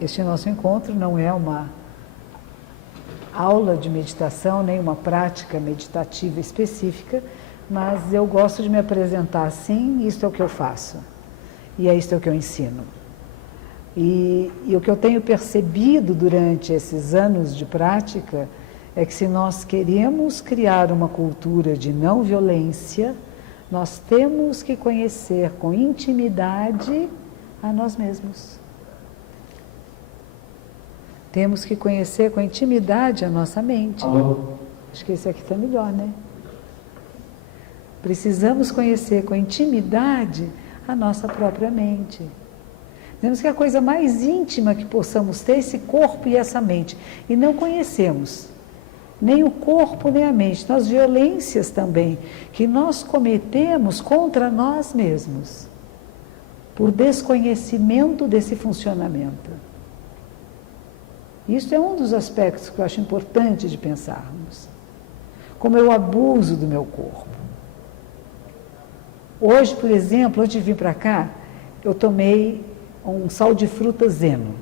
Este nosso encontro não é uma aula de meditação, nem uma prática meditativa específica, mas eu gosto de me apresentar assim, isto é o que eu faço, e é isto que eu ensino. E o que eu tenho percebido durante esses anos de prática é que se nós queremos criar uma cultura de não violência, nós temos que conhecer com intimidade a nós mesmos. Temos que conhecer com intimidade a nossa mente. Acho que esse aqui está melhor, né? Precisamos conhecer com intimidade a nossa própria mente. Temos que a coisa mais íntima que possamos ter é esse corpo e essa mente. E não conhecemos nem o corpo, nem a mente. As violências também que nós cometemos contra nós mesmos, por desconhecimento desse funcionamento. Isso é um dos aspectos que eu acho importante de pensarmos. Como eu abuso do meu corpo. Hoje, por exemplo, antes de vir para cá, eu tomei um sal de fruta Zeno.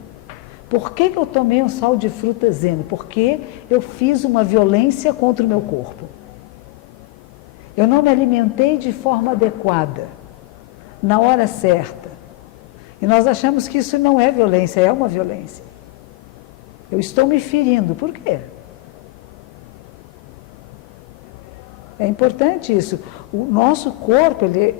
Por que eu tomei um sal de fruta Zeno? Porque eu fiz uma violência contra o meu corpo. Eu não me alimentei de forma adequada, na hora certa. E nós achamos que isso não é violência, é uma violência. Eu estou me ferindo. Por quê? É importante isso. O nosso corpo, ele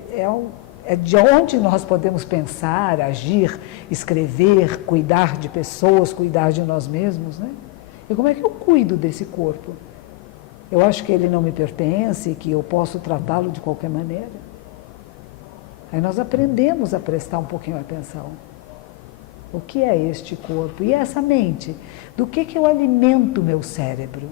é de onde nós podemos pensar, agir, escrever, cuidar de pessoas, cuidar de nós mesmos, né? E como é que eu cuido desse corpo? Eu acho que ele não me pertence, que eu posso tratá-lo de qualquer maneira. Aí nós aprendemos a prestar um pouquinho atenção. O que é este corpo? E essa mente? Do que eu alimento o meu cérebro?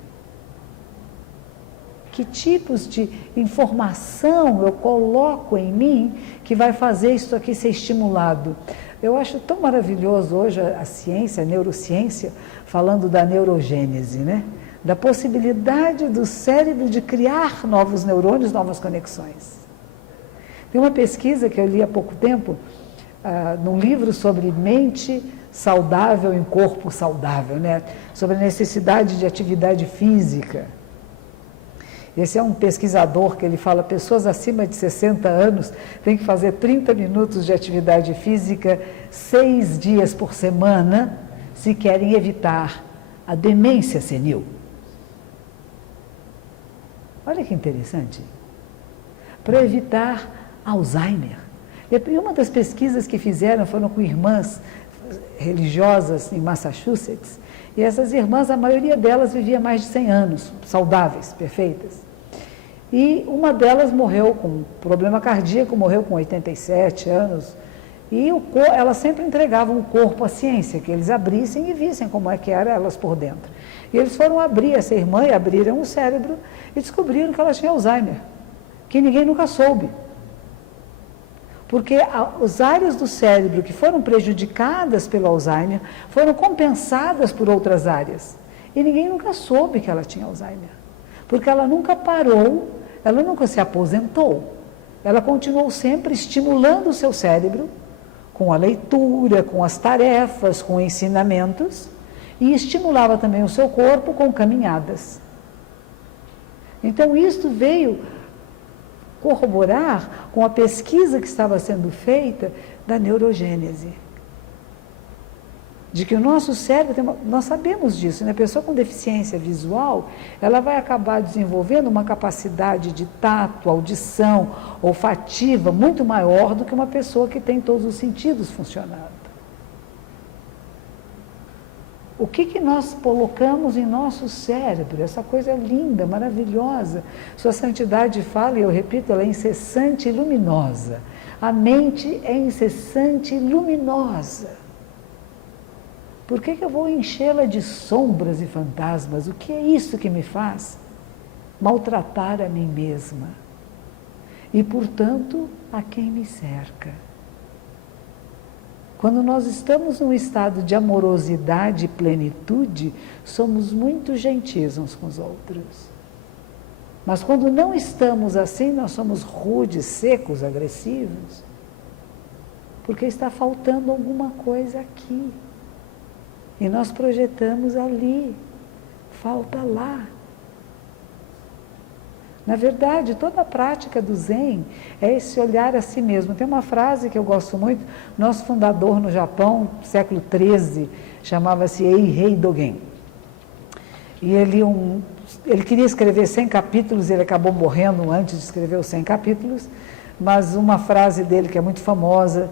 Que tipos de informação eu coloco em mim que vai fazer isso aqui ser estimulado? Eu acho tão maravilhoso hoje a ciência, a neurociência, falando da neurogênese, né? Da possibilidade do cérebro de criar novos neurônios, novas conexões. Tem uma pesquisa que eu li há pouco tempo, num livro sobre mente saudável em corpo saudável, né? Sobre a necessidade de atividade física. Esse é um pesquisador que ele fala, pessoas acima de 60 anos têm que fazer 30 minutos de atividade física 6 dias por semana se querem evitar a demência senil. Olha que interessante. Para evitar Alzheimer. E uma das pesquisas que fizeram foram com irmãs religiosas em Massachusetts, e essas irmãs, a maioria delas vivia mais de 100 anos, saudáveis, perfeitas. E uma delas morreu com problema cardíaco, morreu com 87 anos, e elas sempre entregavam o corpo à ciência, que eles abrissem e vissem como é que eram elas por dentro. E eles foram abrir essa irmã e abriram o cérebro e descobriram que ela tinha Alzheimer, que ninguém nunca soube. Porque as áreas do cérebro que foram prejudicadas pelo Alzheimer foram compensadas por outras áreas. E ninguém nunca soube que ela tinha Alzheimer. Porque ela nunca parou, ela nunca se aposentou. Ela continuou sempre estimulando o seu cérebro com a leitura, com as tarefas, com ensinamentos, e estimulava também o seu corpo com caminhadas. Então, isto veio corroborar com a pesquisa que estava sendo feita da neurogênese. De que o nosso cérebro, nós sabemos disso, né? A pessoa com deficiência visual, ela vai acabar desenvolvendo uma capacidade de tato, audição, olfativa muito maior do que uma pessoa que tem todos os sentidos funcionando. O que nós colocamos em nosso cérebro? Essa coisa linda, maravilhosa. Sua Santidade fala, e eu repito, ela é incessante e luminosa. A mente é incessante e luminosa. Por que eu vou enchê-la de sombras e fantasmas? O que é isso que me faz maltratar a mim mesma? E, portanto, a quem me cerca. Quando nós estamos num estado de amorosidade e plenitude, somos muito gentis uns com os outros. Mas quando não estamos assim, nós somos rudes, secos, agressivos. Porque está faltando alguma coisa aqui. E nós projetamos ali, falta lá. Na verdade, toda a prática do Zen é esse olhar a si mesmo. Tem uma frase que eu gosto muito, nosso fundador no Japão, século XIII, chamava-se Eihei Dogen. E ele queria escrever 100 capítulos, ele acabou morrendo antes de escrever os 100 capítulos, mas uma frase dele que é muito famosa,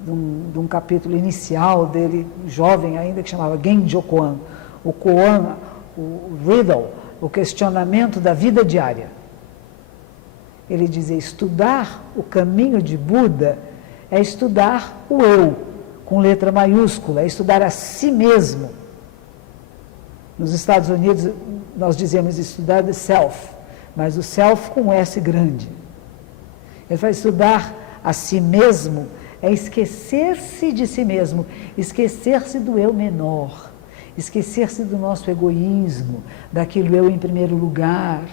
de um capítulo inicial dele, jovem ainda, que chamava Genjo Koan, o Koan, o riddle, o questionamento da vida diária. Ele dizia, estudar o caminho de Buda é estudar o eu, com letra maiúscula, é estudar a si mesmo. Nos Estados Unidos, nós dizemos estudar the self, mas o self com S grande. Ele vai estudar a si mesmo, é esquecer-se de si mesmo, esquecer-se do eu menor, esquecer-se do nosso egoísmo, daquilo eu em primeiro lugar.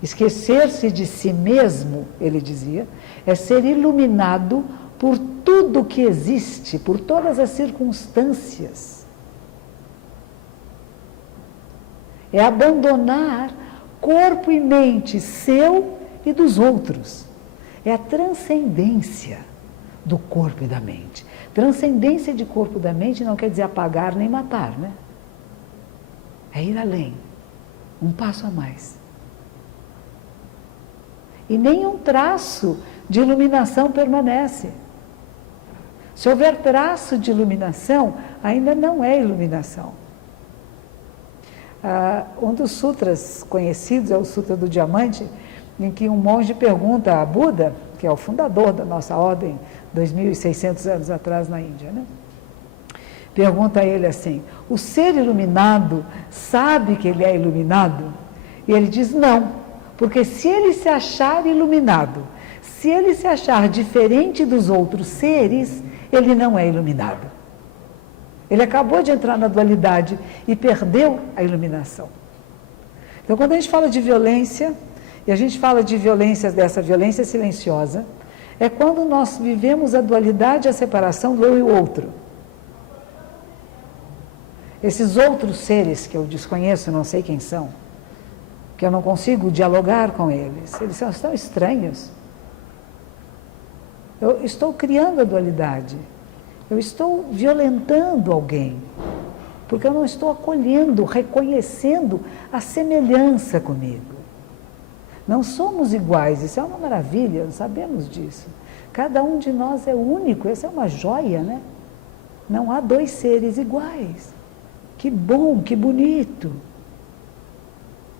Esquecer-se de si mesmo, ele dizia, é ser iluminado por tudo que existe, por todas as circunstâncias. É abandonar corpo e mente seu e dos outros. É a transcendência do corpo e da mente. Transcendência de corpo e da mente não quer dizer apagar nem matar, né? É ir além, um passo a mais. E nenhum traço de iluminação permanece. Se houver traço de iluminação, ainda não é iluminação. Um dos sutras conhecidos é o Sutra do Diamante, em que um monge pergunta a Buda, que é o fundador da nossa ordem, 2.600 anos atrás na Índia, né? Pergunta a ele assim, o ser iluminado sabe que ele é iluminado? E ele diz não, porque se ele se achar iluminado, se ele se achar diferente dos outros seres, ele não é iluminado. Ele acabou de entrar na dualidade e perdeu a iluminação. Então, quando a gente fala de violência, e a gente fala de violência, dessa violência silenciosa, é quando nós vivemos a dualidade e a separação do eu e o outro. Esses outros seres que eu desconheço, não sei quem são, que eu não consigo dialogar com eles, eles são tão estranhos. Eu estou criando a dualidade. Eu estou violentando alguém, porque eu não estou acolhendo, reconhecendo a semelhança comigo. Não somos iguais, isso é uma maravilha, sabemos disso. Cada um de nós é único, essa é uma joia, né? Não há dois seres iguais. Que bom, que bonito.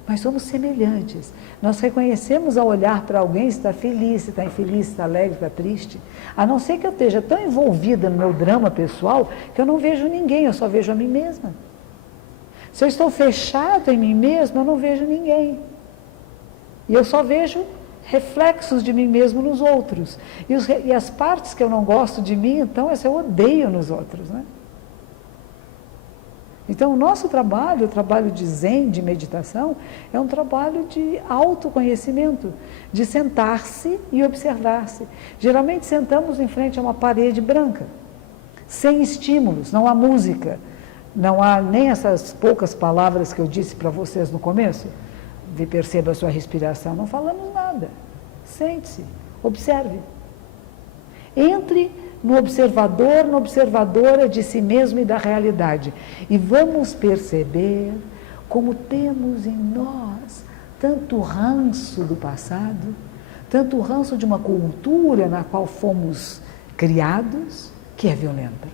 Mas somos semelhantes. Nós reconhecemos ao olhar para alguém se está feliz, se está infeliz, se está alegre, se está triste. A não ser que eu esteja tão envolvida no meu drama pessoal que eu não vejo ninguém, eu só vejo a mim mesma. Se eu estou fechada em mim mesma, eu não vejo ninguém. E eu só vejo reflexos de mim mesmo nos outros. E as partes que eu não gosto de mim, então, essa eu odeio nos outros, né? Então, o nosso trabalho, o trabalho de Zen, de meditação, é um trabalho de autoconhecimento, de sentar-se e observar-se. Geralmente sentamos em frente a uma parede branca, sem estímulos, não há música, não há nem essas poucas palavras que eu disse para vocês no começo, de perceba a sua respiração, não falamos nada. Sente-se, observe. Entre no observador, na observadora de si mesmo e da realidade. E vamos perceber como temos em nós tanto ranço do passado, tanto ranço de uma cultura na qual fomos criados, que é violenta.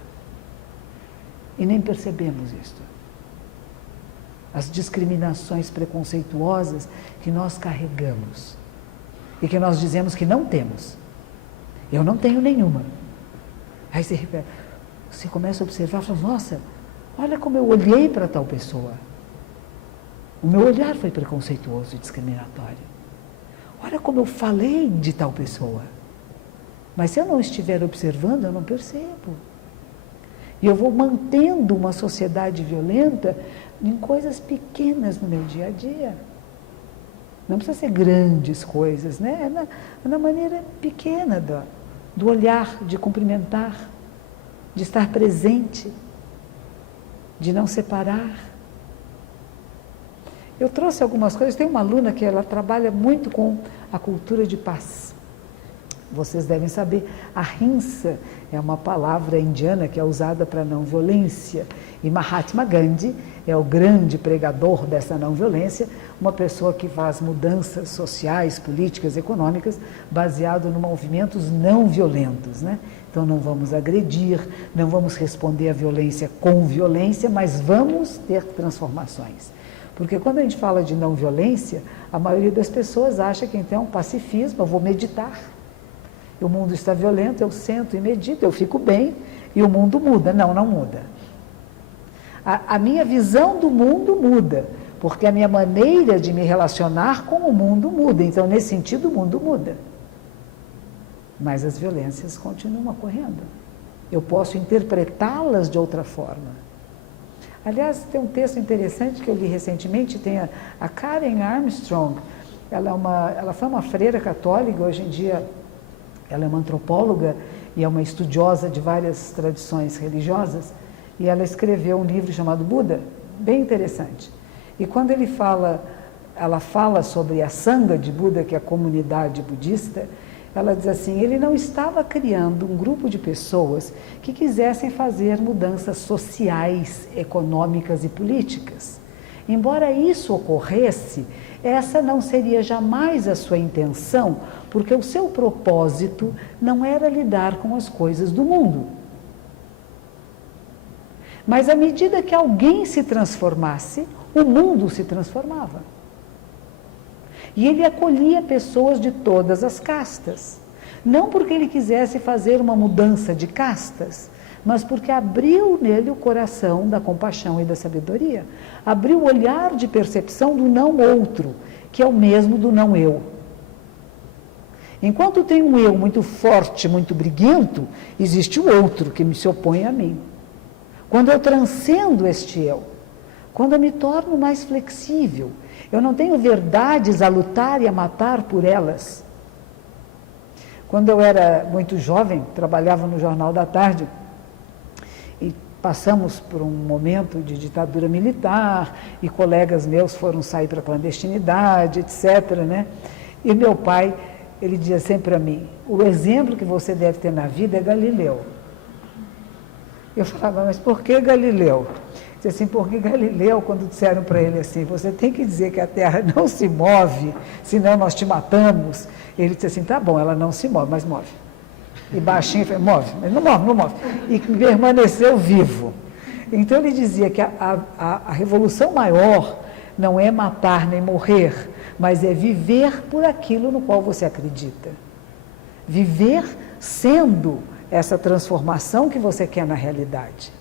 E nem percebemos isto. As discriminações preconceituosas que nós carregamos e que nós dizemos que não temos. Eu não tenho nenhuma. Aí você começa a observar e fala, nossa, olha como eu olhei para tal pessoa. O meu olhar foi preconceituoso e discriminatório. Olha como eu falei de tal pessoa. Mas se eu não estiver observando, eu não percebo. E eu vou mantendo uma sociedade violenta em coisas pequenas no meu dia a dia. Não precisa ser grandes coisas, né? É na maneira pequena do olhar, de cumprimentar. de estar presente, de não separar. Eu trouxe algumas coisas, tem uma aluna que ela trabalha muito com a cultura de paz. Vocês devem saber, ahimsa é uma palavra indiana que é usada para não violência, e Mahatma Gandhi é o grande pregador dessa não violência, uma pessoa que faz mudanças sociais, políticas, econômicas, baseado em movimentos não violentos, né? Então não vamos agredir, não vamos responder à violência com violência, mas vamos ter transformações. Porque quando a gente fala de não violência, a maioria das pessoas acha que então é um pacifismo, eu vou meditar. O mundo está violento, eu sento e medito, eu fico bem e o mundo muda. Não, não muda. A minha visão do mundo muda, porque a minha maneira de me relacionar com o mundo muda. Então, nesse sentido, o mundo muda. Mas as violências continuam ocorrendo. Eu posso interpretá-las de outra forma. Aliás, tem um texto interessante que eu li recentemente, tem a Karen Armstrong, ela foi uma freira católica, hoje em dia ela é uma antropóloga e é uma estudiosa de várias tradições religiosas, e ela escreveu um livro chamado Buda, bem interessante. E quando ela fala sobre a Sangha de Buda, que é a comunidade budista, ela diz assim, ele não estava criando um grupo de pessoas que quisessem fazer mudanças sociais, econômicas e políticas. Embora isso ocorresse, essa não seria jamais a sua intenção, porque o seu propósito não era lidar com as coisas do mundo. Mas à medida que alguém se transformasse, o mundo se transformava. E ele acolhia pessoas de todas as castas. Não porque ele quisesse fazer uma mudança de castas, mas porque abriu nele o coração da compaixão e da sabedoria. Abriu o olhar de percepção do não outro, que é o mesmo do não eu. Enquanto tem um eu muito forte, muito briguento, existe o outro que se opõe a mim. Quando eu transcendo este eu, quando eu me torno mais flexível, eu não tenho verdades a lutar e a matar por elas. Quando eu era muito jovem, trabalhava no Jornal da Tarde, e passamos por um momento de ditadura militar, e colegas meus foram sair para a clandestinidade, etc., né? E meu pai, ele dizia sempre para mim, o exemplo que você deve ter na vida é Galileu. Eu falava, mas por que Galileu? Dizia assim, porque Galileu, quando disseram para ele assim, você tem que dizer que a Terra não se move, senão nós te matamos. Ele disse assim, tá bom, ela não se move, mas move. E baixinho, falei, move, mas não move, não move. E permaneceu vivo. Então ele dizia que a revolução maior não é matar nem morrer, mas é viver por aquilo no qual você acredita. Viver sendo essa transformação que você quer na realidade.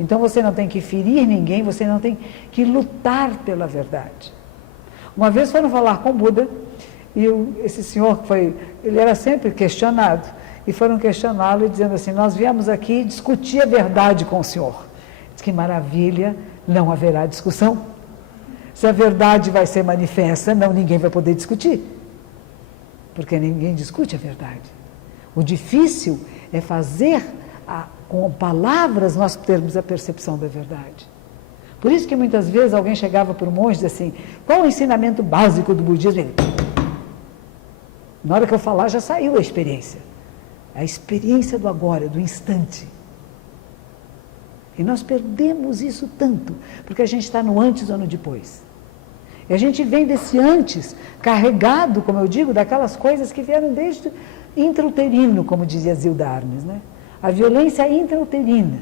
Então você não tem que ferir ninguém, você não tem que lutar pela verdade. Uma vez foram falar com Buda, e esse senhor ele era sempre questionado, e foram questioná-lo dizendo assim, nós viemos aqui discutir a verdade com o senhor. Diz que maravilha, não haverá discussão. Se a verdade vai ser manifesta, ninguém vai poder discutir, porque ninguém discute a verdade. O difícil é fazer, com palavras, nós termos a percepção da verdade. Por isso que muitas vezes alguém chegava para o monge e dizia assim, qual é o ensinamento básico do budismo? Ele, na hora que eu falar já saiu a experiência do agora, do instante. E nós perdemos isso tanto, porque a gente está no antes ou no depois. E a gente vem desse antes, carregado, como eu digo, daquelas coisas que vieram desde intrauterino, como dizia Zilda Armes, né? A violência intrauterina,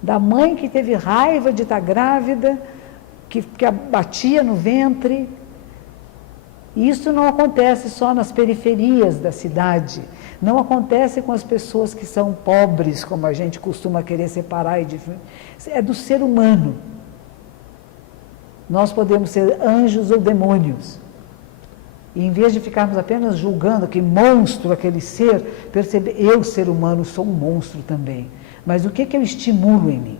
da mãe que teve raiva de estar grávida, que batia no ventre. E isso não acontece só nas periferias da cidade, não acontece com as pessoas que são pobres, como a gente costuma querer separar, é do ser humano. Nós podemos ser anjos ou demônios. E em vez de ficarmos apenas julgando que monstro aquele ser, perceber, eu, ser humano, sou um monstro também. Mas o que eu estimulo em mim?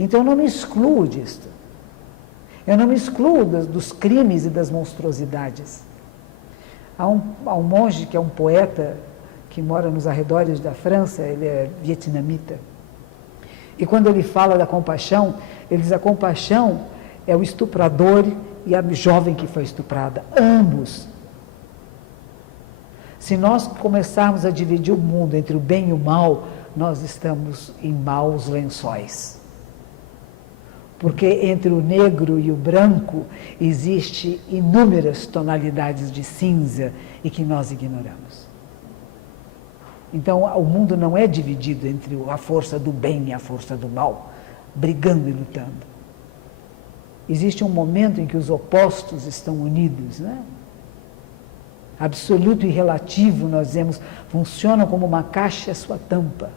Então eu não me excluo disto. Eu não me excluo dos crimes e das monstruosidades. Há um monge que é um poeta que mora nos arredores da França, ele é vietnamita. E quando ele fala da compaixão, ele diz: a compaixão é o estuprador e a jovem que foi estuprada, ambos. Se nós começarmos a dividir o mundo entre o bem e o mal, nós estamos em maus lençóis. Porque entre o negro e o branco existe inúmeras tonalidades de cinza e que nós ignoramos. Então, o mundo não é dividido entre a força do bem e a força do mal, brigando e lutando. Existe um momento em que os opostos estão unidos, né? Absoluto e relativo, nós dizemos, funcionam como uma caixa e a sua tampa.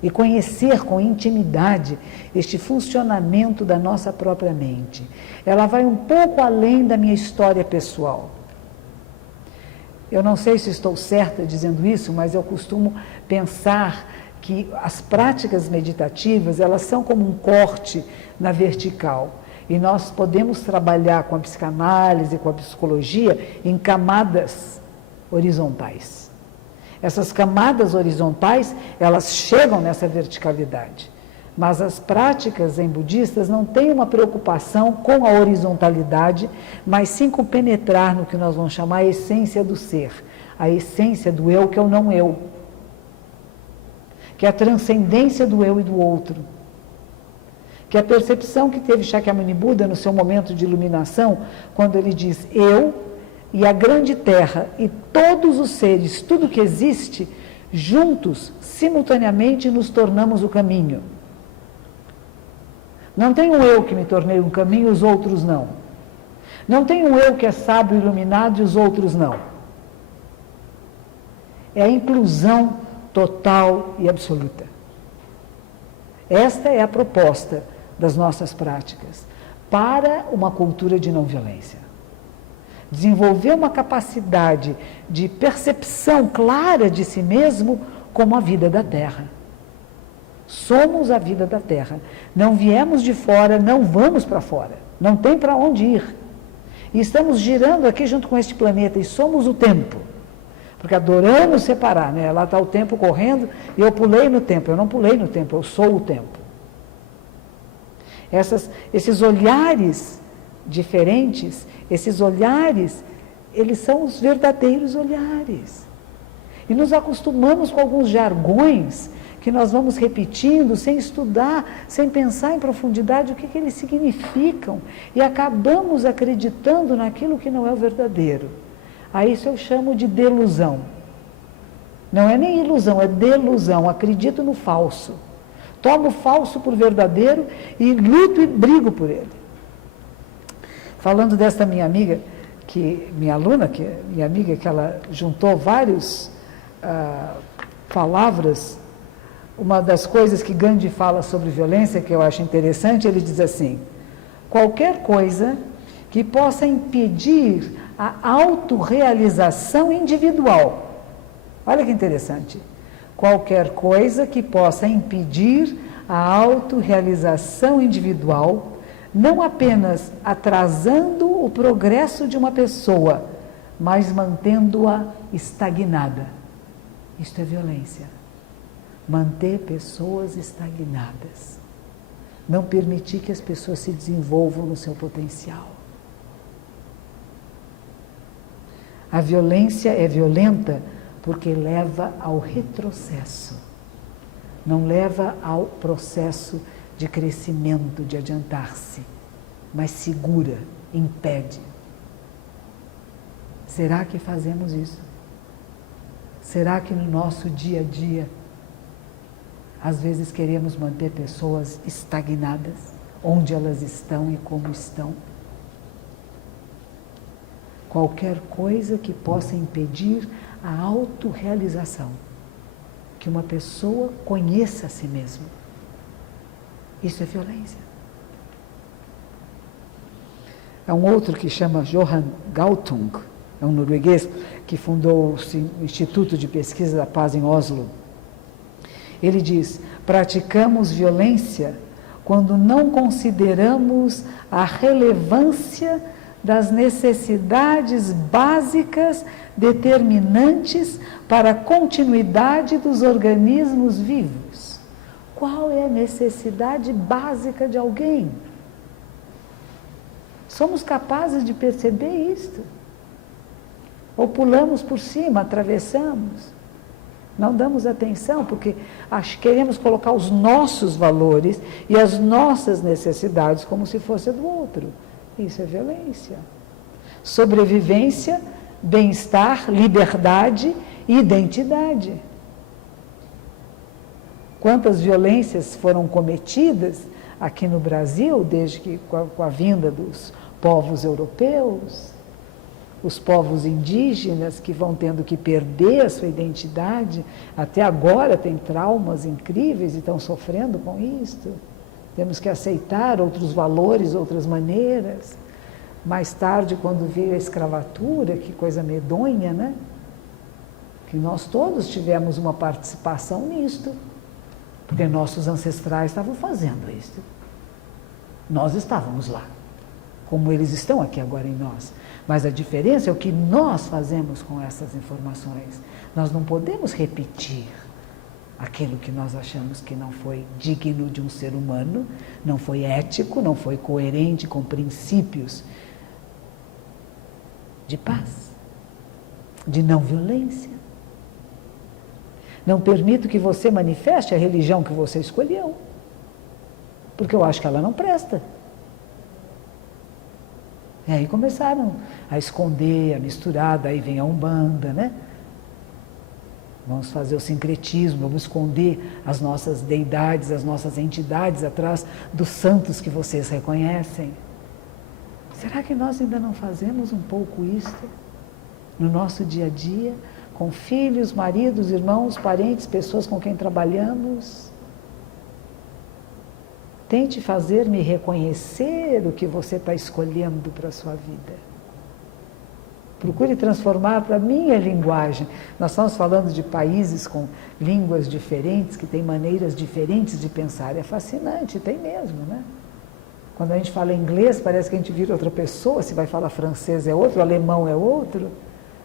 E conhecer com intimidade este funcionamento da nossa própria mente. Ela vai um pouco além da minha história pessoal. Eu não sei se estou certa dizendo isso, mas eu costumo pensar que as práticas meditativas, elas são como um corte na vertical. E nós podemos trabalhar com a psicanálise, com a psicologia, em camadas horizontais. Essas camadas horizontais, elas chegam nessa verticalidade. Mas as práticas zen budistas não têm uma preocupação com a horizontalidade, mas sim com penetrar no que nós vamos chamar a essência do ser, a essência do eu, que é o não eu, que é a transcendência do eu e do outro, que é a percepção que teve Shakyamuni Buda no seu momento de iluminação, quando ele diz: eu e a grande terra e todos os seres, tudo que existe, juntos, simultaneamente, nos tornamos o caminho. Não tem um eu que me tornei um caminho e os outros não. Não tem um eu que é sábio e iluminado e os outros não. É a inclusão total e absoluta. Esta é a proposta das nossas práticas para uma cultura de não violência. Desenvolver uma capacidade de percepção clara de si mesmo como a vida da Terra. Somos a vida da Terra. Não viemos de fora, não vamos para fora. Não tem para onde ir. E estamos girando aqui junto com este planeta e somos o tempo. Porque adoramos separar, né? Lá está o tempo correndo e eu pulei no tempo. Eu não pulei no tempo, eu sou o tempo. Esses olhares diferentes, esses olhares, eles são os verdadeiros olhares. E nos acostumamos com alguns jargões que nós vamos repetindo sem estudar, sem pensar em profundidade o que eles significam. E acabamos acreditando naquilo que não é o verdadeiro. A isso eu chamo de delusão. Não é nem ilusão, é delusão. Acredito no falso. Tomo o falso por verdadeiro e luto e brigo por ele. Falando desta minha amiga, minha aluna, minha amiga, que ela juntou várias palavras. Uma das coisas que Gandhi fala sobre violência, que eu acho interessante, ele diz assim: qualquer coisa que possa impedir a autorrealização individual. Olha que interessante. Qualquer coisa que possa impedir a autorrealização individual, não apenas atrasando o progresso de uma pessoa, mas mantendo-a estagnada. Isto é violência. Manter pessoas estagnadas. Não permitir que as pessoas se desenvolvam no seu potencial. A violência é violenta porque leva ao retrocesso. Não leva ao processo de crescimento, de adiantar-se, mas segura, impede. Será que fazemos isso? Será que no nosso dia a dia, às vezes queremos manter pessoas estagnadas, onde elas estão e como estão? Qualquer coisa que possa impedir a autorrealização, que uma pessoa conheça a si mesma. Isso é violência. Há um outro que chama Johan Galtung, é um norueguês que fundou o Instituto de Pesquisa da Paz em Oslo. Ele diz: praticamos violência quando não consideramos a relevância das necessidades básicas determinantes para a continuidade dos organismos vivos. Qual é a necessidade básica de alguém? Somos capazes de perceber isto? Ou pulamos por cima, atravessamos? Não damos atenção porque queremos colocar os nossos valores e as nossas necessidades como se fosse do outro. Isso é violência. Sobrevivência, bem-estar, liberdade e identidade. Quantas violências foram cometidas aqui no Brasil, desde que com a vinda dos povos europeus, os povos indígenas que vão tendo que perder a sua identidade, até agora têm traumas incríveis e estão sofrendo com isto. Temos que aceitar outros valores, outras maneiras. Mais tarde, quando veio a escravatura, que coisa medonha, né? Que nós todos tivemos uma participação nisto, porque nossos ancestrais estavam fazendo isto. Nós estávamos lá, como eles estão aqui agora em nós. Mas a diferença é o que nós fazemos com essas informações. Nós não podemos repetir aquilo que nós achamos que não foi digno de um ser humano, não foi ético, não foi coerente com princípios de paz, de não violência. Não permito que você manifeste a religião que você escolheu, porque eu acho que ela não presta. E aí começaram a esconder, a misturar, daí vem a Umbanda, né? Vamos fazer o sincretismo, vamos esconder as nossas deidades, as nossas entidades atrás dos santos que vocês reconhecem. Será que nós ainda não fazemos um pouco isto no nosso dia a dia, com filhos, maridos, irmãos, parentes, pessoas com quem trabalhamos? Tente fazer-me reconhecer o que você está escolhendo para a sua vida. Procure transformar para a minha linguagem. Nós estamos falando de países com línguas diferentes, que têm maneiras diferentes de pensar. É fascinante, tem mesmo, né? Quando a gente fala inglês, parece que a gente vira outra pessoa. Se vai falar francês é outro, alemão é outro,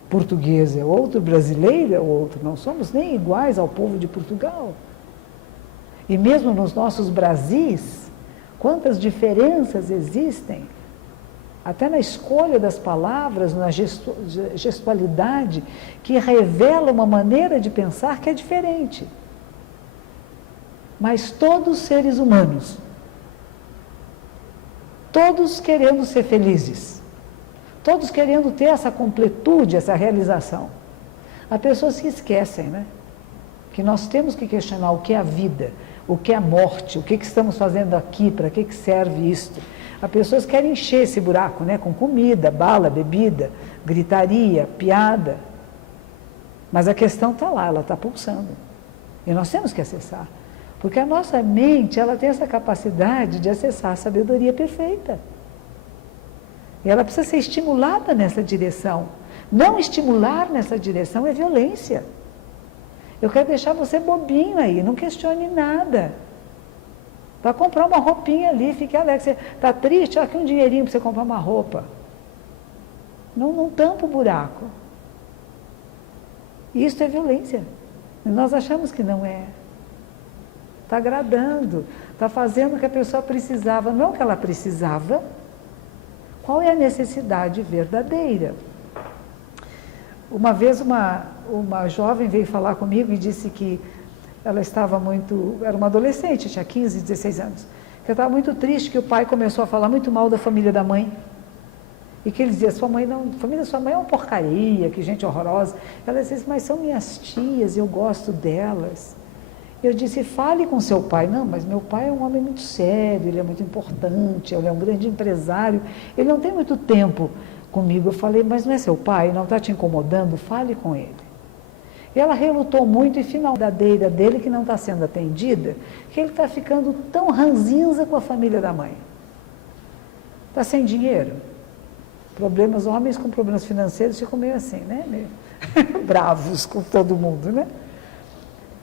português é outro, brasileiro é outro. Não somos nem iguais ao povo de Portugal. E mesmo nos nossos Brasis, quantas diferenças existem, até na escolha das palavras, na gestualidade, que revela uma maneira de pensar que é diferente. Mas todos seres humanos, todos querendo ser felizes, todos querendo ter essa completude, essa realização. Há pessoas que esquecem, né? Que nós temos que questionar o que é a vida, o que é a morte, o que estamos fazendo aqui, para que serve isto. As pessoas querem encher esse buraco, né, com comida, bala, bebida, gritaria, piada. Mas a questão está lá, ela está pulsando. E nós temos que acessar. Porque a nossa mente, ela tem essa capacidade de acessar a sabedoria perfeita. E ela precisa ser estimulada nessa direção. Não estimular nessa direção é violência. Eu quero deixar você bobinho aí, não questione nada. Vai comprar uma roupinha ali, fique alegre. Você está triste? Olha aqui um dinheirinho para você comprar uma roupa. Não tampa o buraco. Isso é violência. E nós achamos que não é. Está agradando, está fazendo o que a pessoa precisava, não o que ela precisava. Qual é a necessidade verdadeira? Uma vez uma jovem veio falar comigo e disse que ela estava era uma adolescente, tinha 15, 16 anos, que ela estava muito triste que o pai começou a falar muito mal da família da mãe. E que ele dizia, a família da sua mãe é uma porcaria, que gente horrorosa. Ela disse, mas são minhas tias, eu gosto delas. Eu disse, fale com seu pai. Não, mas meu pai é um homem muito sério, ele é muito importante, ele é um grande empresário, ele não tem muito tempo comigo. Eu falei, mas não é seu pai, não está te incomodando? Fale com ele. E ela relutou muito e final da verdadeira dele, que não está sendo atendida, que ele está ficando tão ranzinza com a família da mãe. Está sem dinheiro. Problemas, homens com problemas financeiros ficam meio assim, né? Meio bravos com todo mundo, né?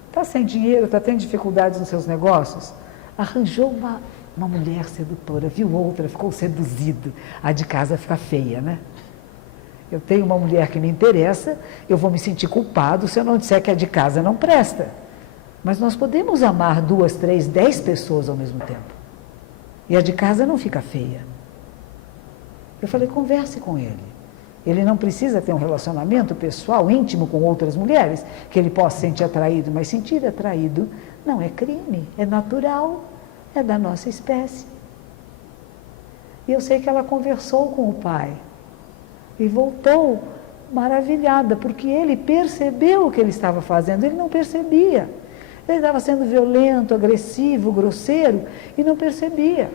Está sem dinheiro, está tendo dificuldades nos seus negócios, arranjou uma Uma mulher sedutora, viu outra, ficou seduzido. A de casa fica feia, né? Eu tenho uma mulher que me interessa, eu vou me sentir culpado se eu não disser que a de casa não presta. Mas nós podemos amar 2, 3, 10 pessoas ao mesmo tempo. E a de casa não fica feia. Eu falei, converse com ele. Ele não precisa ter um relacionamento pessoal, íntimo com outras mulheres, que ele possa se sentir atraído, mas sentir atraído não é crime, é natural, é da nossa espécie. E eu sei que ela conversou com o pai e voltou maravilhada, porque ele percebeu o que ele estava fazendo, ele não percebia. Ele estava sendo violento, agressivo, grosseiro e não percebia.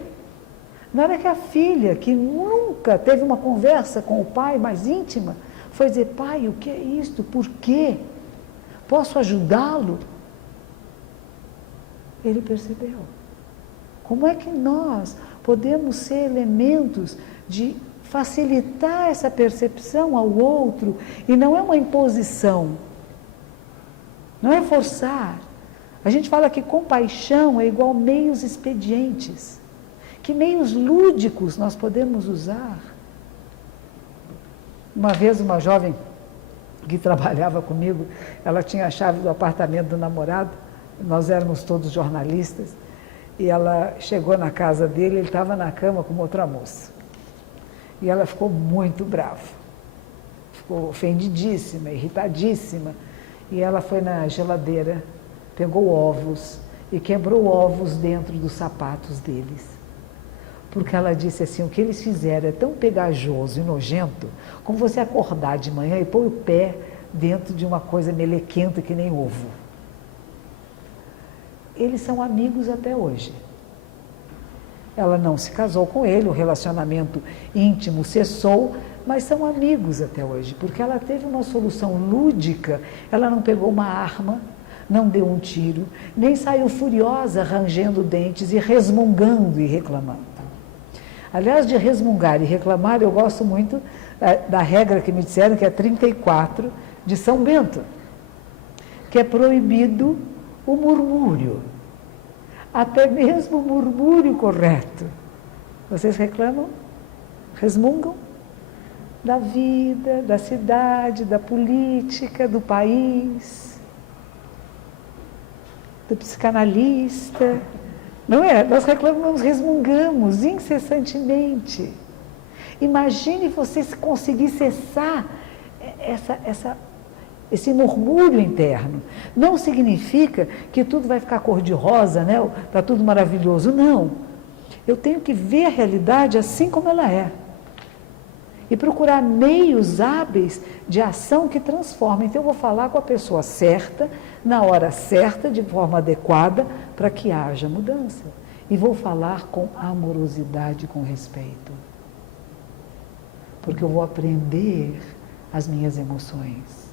Na hora que a filha, que nunca teve uma conversa com o pai mais íntima, foi dizer, pai, o que é isto? Por quê? Posso ajudá-lo? Ele percebeu. Como é que nós podemos ser elementos de facilitar essa percepção ao outro? E não é uma imposição, não é forçar. A gente fala que compaixão é igual meios expedientes. Que meios lúdicos nós podemos usar? Uma vez uma jovem que trabalhava comigo, ela tinha a chave do apartamento do namorado, nós éramos todos jornalistas, e ela chegou na casa dele, ele estava na cama com outra moça. E ela ficou muito brava, ficou ofendidíssima, irritadíssima, e ela foi na geladeira, pegou ovos e quebrou ovos dentro dos sapatos deles. Porque ela disse assim, o que eles fizeram é tão pegajoso e nojento, como você acordar de manhã e pôr o pé dentro de uma coisa melequenta que nem ovo. Eles são amigos até hoje. Ela não se casou com ele, o relacionamento íntimo cessou, mas são amigos até hoje, porque ela teve uma solução lúdica, ela não pegou uma arma, não deu um tiro, nem saiu furiosa, rangendo dentes e resmungando e reclamando. Aliás, de resmungar e reclamar, eu gosto muito da regra que me disseram, que é 34 de São Bento, que é proibido o murmúrio, até mesmo o murmúrio correto. Vocês reclamam? Resmungam? Da vida, da cidade, da política, do país, do psicanalista. Não é? Nós reclamamos, resmungamos incessantemente. Imagine você se conseguir cessar esse murmúrio interno. Não significa que tudo vai ficar cor-de-rosa, né? Está tudo maravilhoso. Não. Eu tenho que ver a realidade assim como ela é. E procurar meios hábeis de ação que transformem. Então, eu vou falar com a pessoa certa, na hora certa, de forma adequada, para que haja mudança. E vou falar com amorosidade, com respeito. Porque eu vou aprender as minhas emoções.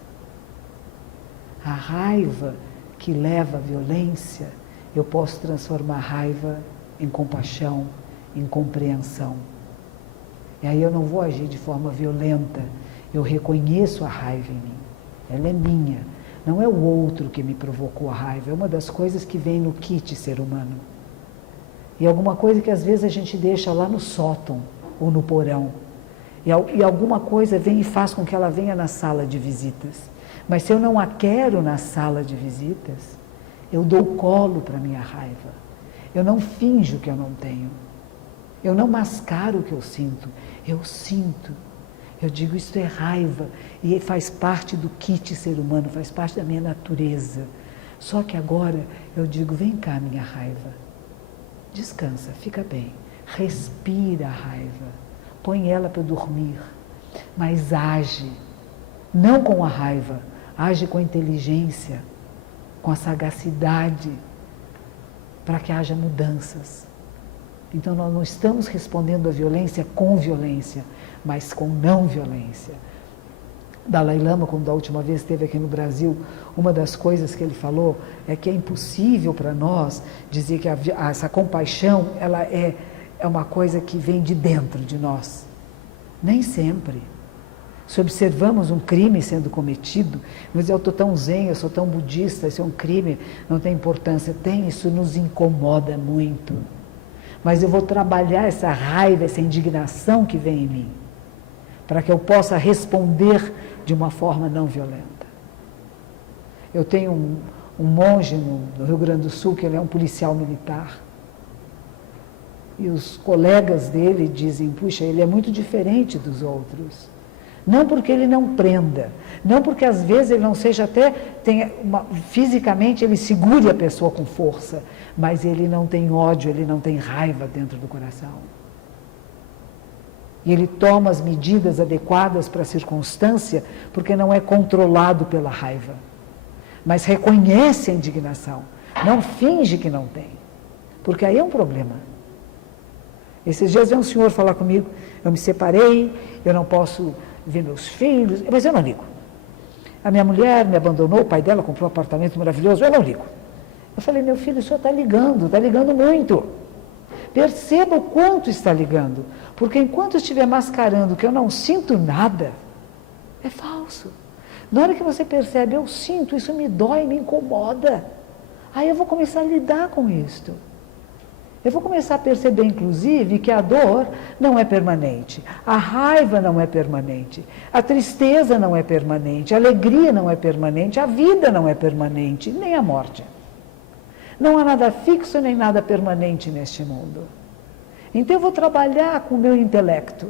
A raiva que leva à violência, eu posso transformar a raiva em compaixão, em compreensão. E aí eu não vou agir de forma violenta, eu reconheço a raiva em mim, ela é minha, não é o outro que me provocou a raiva, é uma das coisas que vem no kit ser humano. E alguma coisa que às vezes a gente deixa lá no sótão ou no porão, e alguma coisa vem e faz com que ela venha na sala de visitas. Mas se eu não a quero na sala de visitas, eu dou colo para a minha raiva, eu não finjo que eu não tenho. Eu não mascaro o que eu sinto, eu sinto. Eu digo, isso é raiva, e faz parte do kit ser humano, faz parte da minha natureza. Só que agora eu digo, vem cá minha raiva, descansa, fica bem, respira a raiva, põe ela para dormir, mas age, não com a raiva, age com a inteligência, com a sagacidade, para que haja mudanças. Então, nós não estamos respondendo à violência com violência, mas com não violência. Dalai Lama, quando da última vez esteve aqui no Brasil, uma das coisas que ele falou é que é impossível para nós dizer que essa compaixão ela é uma coisa que vem de dentro de nós. Nem sempre. Se observamos um crime sendo cometido, mas eu estou tão zen, eu sou tão budista, isso é um crime, não tem importância. Tem, isso nos incomoda muito. mas eu vou trabalhar essa raiva, essa indignação que vem em mim, para que eu possa responder de uma forma não violenta. Eu tenho um monge no Rio Grande do Sul, que ele é um policial militar, e os colegas dele dizem, puxa, ele é muito diferente dos outros. Não porque ele não prenda, não porque às vezes ele não seja até, fisicamente ele segure a pessoa com força, mas ele não tem ódio, ele não tem raiva dentro do coração. E ele toma as medidas adequadas para a circunstância, porque não é controlado pela raiva, mas reconhece a indignação, não finge que não tem, porque aí é um problema. Esses dias veio um senhor falar comigo, eu me separei, eu não posso ver meus filhos, mas eu não ligo. A minha mulher me abandonou, o pai dela comprou um apartamento maravilhoso, eu não ligo. Eu falei, meu filho, o senhor está ligando muito. Perceba o quanto está ligando, porque enquanto estiver mascarando que eu não sinto nada, é falso. Na hora que você percebe, eu sinto, isso me dói, me incomoda, aí eu vou começar a lidar com isto. Eu vou começar a perceber, inclusive, que a dor não é permanente, a raiva não é permanente, a tristeza não é permanente, a alegria não é permanente, a vida não é permanente, nem a morte. Não há nada fixo nem nada permanente neste mundo. Então eu vou trabalhar com o meu intelecto.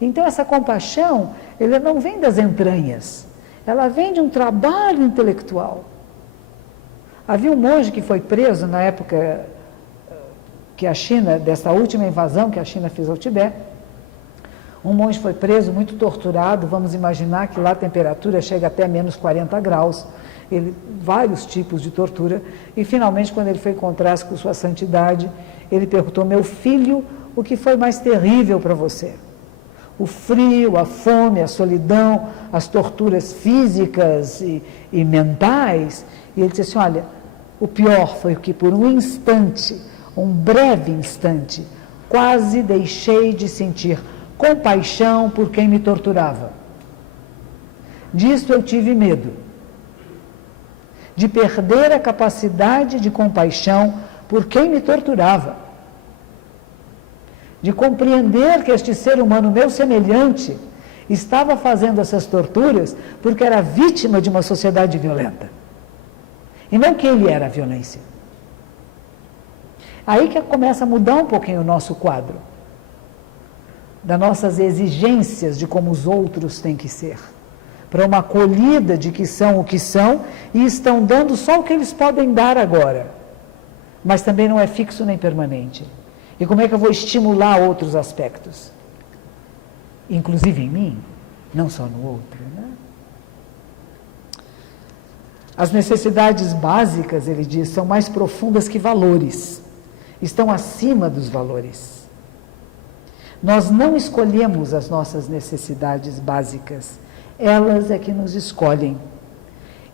Então essa compaixão, ela não vem das entranhas, ela vem de um trabalho intelectual. Havia um monge que foi preso na época que a China, dessa última invasão que a China fez ao Tibete. Um monge foi preso, muito torturado, vamos imaginar que lá a temperatura chega até menos 40 graus, vários tipos de tortura, e finalmente quando ele foi encontrar-se com sua santidade, ele perguntou, meu filho, o que foi mais terrível para você? O frio, a fome, a solidão, as torturas físicas e mentais? E ele disse assim, olha, o pior foi que por um instante, um breve instante, quase deixei de sentir compaixão por quem me torturava. Disto eu tive medo, de perder a capacidade de compaixão por quem me torturava, de compreender que este ser humano meu semelhante estava fazendo essas torturas porque era vítima de uma sociedade violenta, e não que ele era a violência. Aí que começa a mudar um pouquinho o nosso quadro, das nossas exigências de como os outros têm que ser, para uma acolhida de que são o que são e estão dando só o que eles podem dar agora, mas também não é fixo nem permanente. E como é que eu vou estimular outros aspectos? Inclusive em mim, não só no outro, né? As necessidades básicas, ele diz, são mais profundas que valores. Estão acima dos valores. Nós não escolhemos as nossas necessidades básicas, elas é que nos escolhem,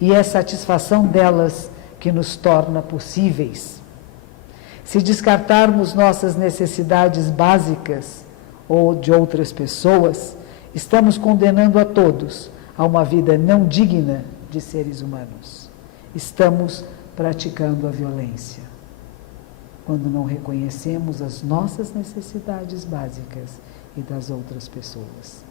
e é a satisfação delas que nos torna possíveis. Se descartarmos nossas necessidades básicas ou de outras pessoas, estamos condenando a todos a uma vida não digna de seres humanos. Estamos praticando a violência, quando não reconhecemos as nossas necessidades básicas e das outras pessoas.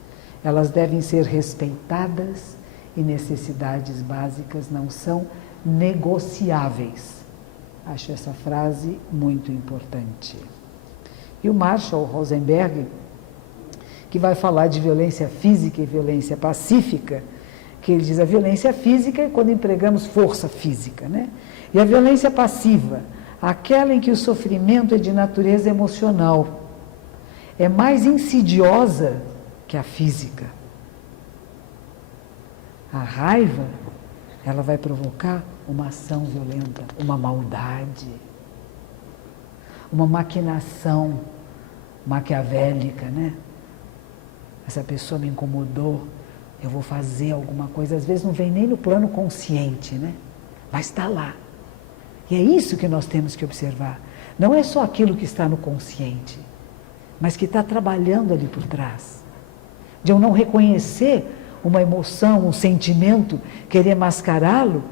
Elas devem ser respeitadas e necessidades básicas não são negociáveis. Acho essa frase muito importante. E o Marshall Rosenberg, que vai falar de violência física e violência pacífica, que ele diz a violência física é quando empregamos força física, né? E a violência passiva, aquela em que o sofrimento é de natureza emocional, é mais insidiosa que a física. A raiva, ela vai provocar uma ação violenta, uma maldade, uma maquinação maquiavélica, né? Essa pessoa me incomodou, eu vou fazer alguma coisa, às vezes não vem nem no plano consciente, né? Mas está lá. E é isso que nós temos que observar. Não é só aquilo que está no consciente, mas que está trabalhando ali por trás. De eu não reconhecer uma emoção, um sentimento, querer mascará-lo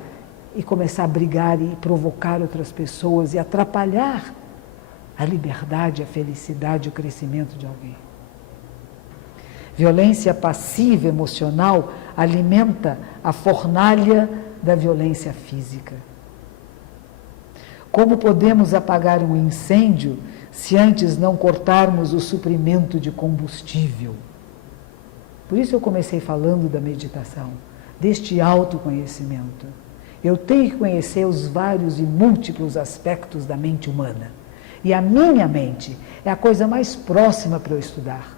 e começar a brigar e provocar outras pessoas e atrapalhar a liberdade, a felicidade, o crescimento de alguém. Violência passiva emocional alimenta a fornalha da violência física. Como podemos apagar um incêndio se antes não cortarmos o suprimento de combustível? Por isso eu comecei falando da meditação, deste autoconhecimento. Eu tenho que conhecer os vários e múltiplos aspectos da mente humana. E a minha mente é a coisa mais próxima para eu estudar.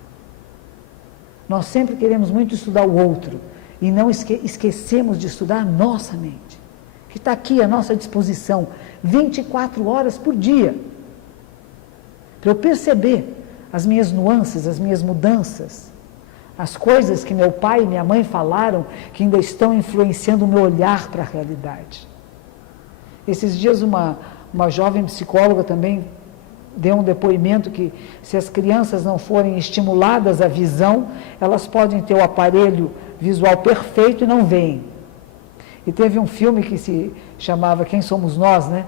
Nós sempre queremos muito estudar o outro e não esquecemos de estudar a nossa mente, que está aqui à nossa disposição 24 horas por dia, para eu perceber as minhas nuances, as minhas mudanças, as coisas que meu pai e minha mãe falaram que ainda estão influenciando o meu olhar para a realidade. Esses dias uma jovem psicóloga também deu um depoimento que se as crianças não forem estimuladas à visão, elas podem ter o aparelho visual perfeito e não veem. E teve um filme que se chamava Quem Somos Nós, né?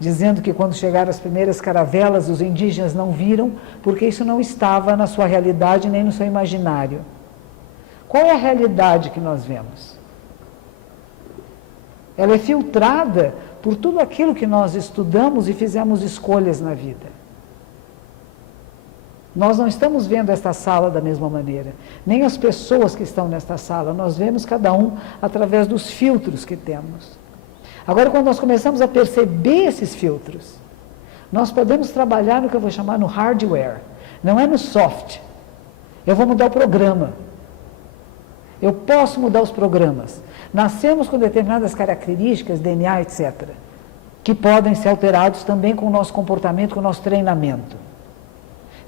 Dizendo que quando chegaram as primeiras caravelas, os indígenas não viram, porque isso não estava na sua realidade nem no seu imaginário. Qual é a realidade que nós vemos? Ela é filtrada por tudo aquilo que nós estudamos e fizemos escolhas na vida. Nós não estamos vendo esta sala da mesma maneira, nem as pessoas que estão nesta sala, nós vemos cada um através dos filtros que temos. Agora, quando nós começamos a perceber esses filtros, nós podemos trabalhar no que eu vou chamar no hardware, não é no soft. Eu vou mudar o programa. Eu posso mudar os programas. Nascemos com determinadas características, DNA, etc., que podem ser alterados também com o nosso comportamento, com o nosso treinamento.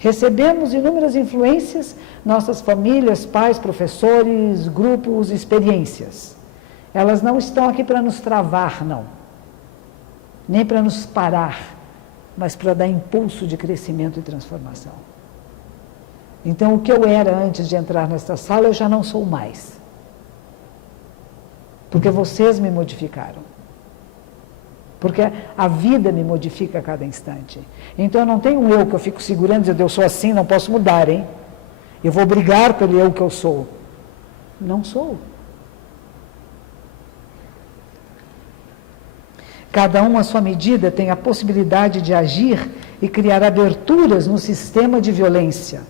Recebemos inúmeras influências, nossas famílias, pais, professores, grupos, experiências. Elas não estão aqui para nos travar, não. Nem para nos parar, mas para dar impulso de crescimento e transformação. Então, o que eu era antes de entrar nesta sala, eu já não sou mais. Porque vocês me modificaram. Porque a vida me modifica a cada instante. Então, eu não tenho um eu que eu fico segurando, dizendo, eu sou assim, não posso mudar, hein? Eu vou brigar pelo eu que eu sou. Não sou. Cada um, à sua medida, tem a possibilidade de agir e criar aberturas no sistema de violência,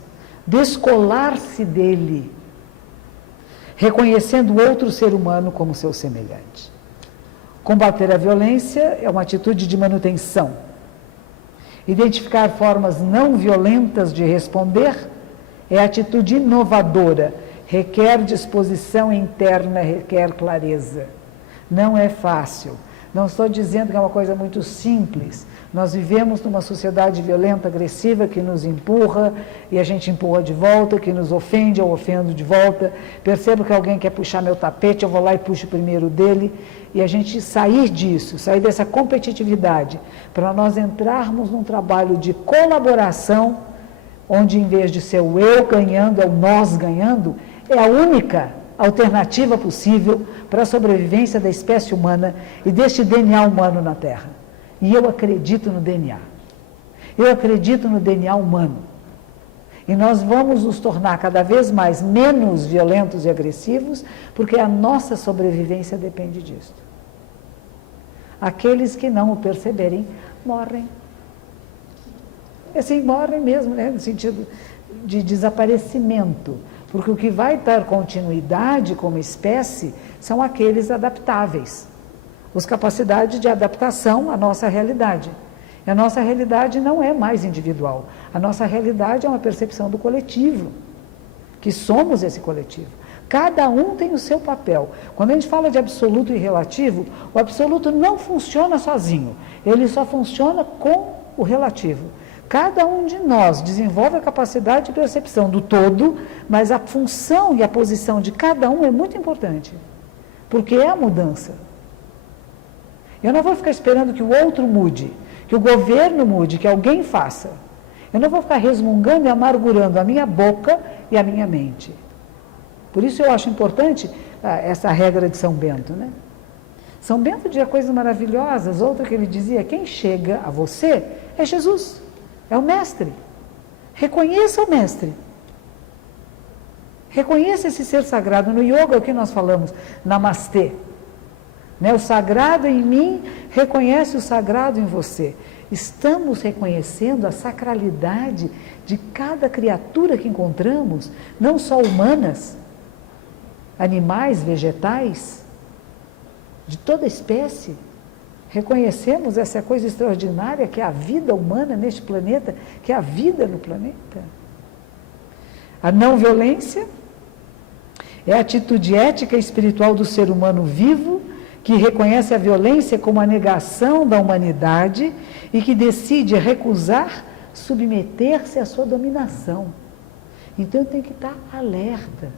descolar-se dele, reconhecendo outro ser humano como seu semelhante. Combater a violência é uma atitude de manutenção. Identificar formas não violentas de responder é atitude inovadora, requer disposição interna, requer clareza. Não é fácil. Não estou dizendo que é uma coisa muito simples. Nós vivemos numa sociedade violenta, agressiva, que nos empurra e a gente empurra de volta, que nos ofende, eu ofendo de volta. Percebo que alguém quer puxar meu tapete, eu vou lá e puxo primeiro dele. E a gente sair disso, sair dessa competitividade, para nós entrarmos num trabalho de colaboração, onde em vez de ser o eu ganhando, é o nós ganhando, é a única alternativa possível para a sobrevivência da espécie humana e deste DNA humano na Terra. E eu acredito no DNA. Eu acredito no DNA humano. E nós vamos nos tornar cada vez mais menos violentos e agressivos, porque a nossa sobrevivência depende disso. Aqueles que não o perceberem, morrem. Assim, morrem mesmo, né? No sentido de desaparecimento. Porque o que vai dar continuidade como espécie são aqueles adaptáveis. As capacidades de adaptação à nossa realidade. E a nossa realidade não é mais individual. A nossa realidade é uma percepção do coletivo, que somos esse coletivo. Cada um tem o seu papel. Quando a gente fala de absoluto e relativo, o absoluto não funciona sozinho. Ele só funciona com o relativo. Cada um de nós desenvolve a capacidade de percepção do todo, mas a função e a posição de cada um é muito importante, porque é a mudança. Eu não vou ficar esperando que o outro mude, que o governo mude, que alguém faça. Eu não vou ficar resmungando e amargurando a minha boca e a minha mente. Por isso eu acho importante essa regra de São Bento, né? São Bento dizia coisas maravilhosas, outra que ele dizia, quem chega a você é Jesus. É o mestre. Reconheça o mestre. Reconheça esse ser sagrado. No yoga, o que nós falamos? Namastê. Né? O sagrado em mim reconhece o sagrado em você. Estamos reconhecendo a sacralidade de cada criatura que encontramos, não só humanas, animais, vegetais, de toda espécie. Reconhecemos essa coisa extraordinária que é a vida humana neste planeta, que é a vida no planeta. A não violência é a atitude ética e espiritual do ser humano vivo, que reconhece a violência como a negação da humanidade e que decide recusar submeter-se à sua dominação. Então tem que estar alerta,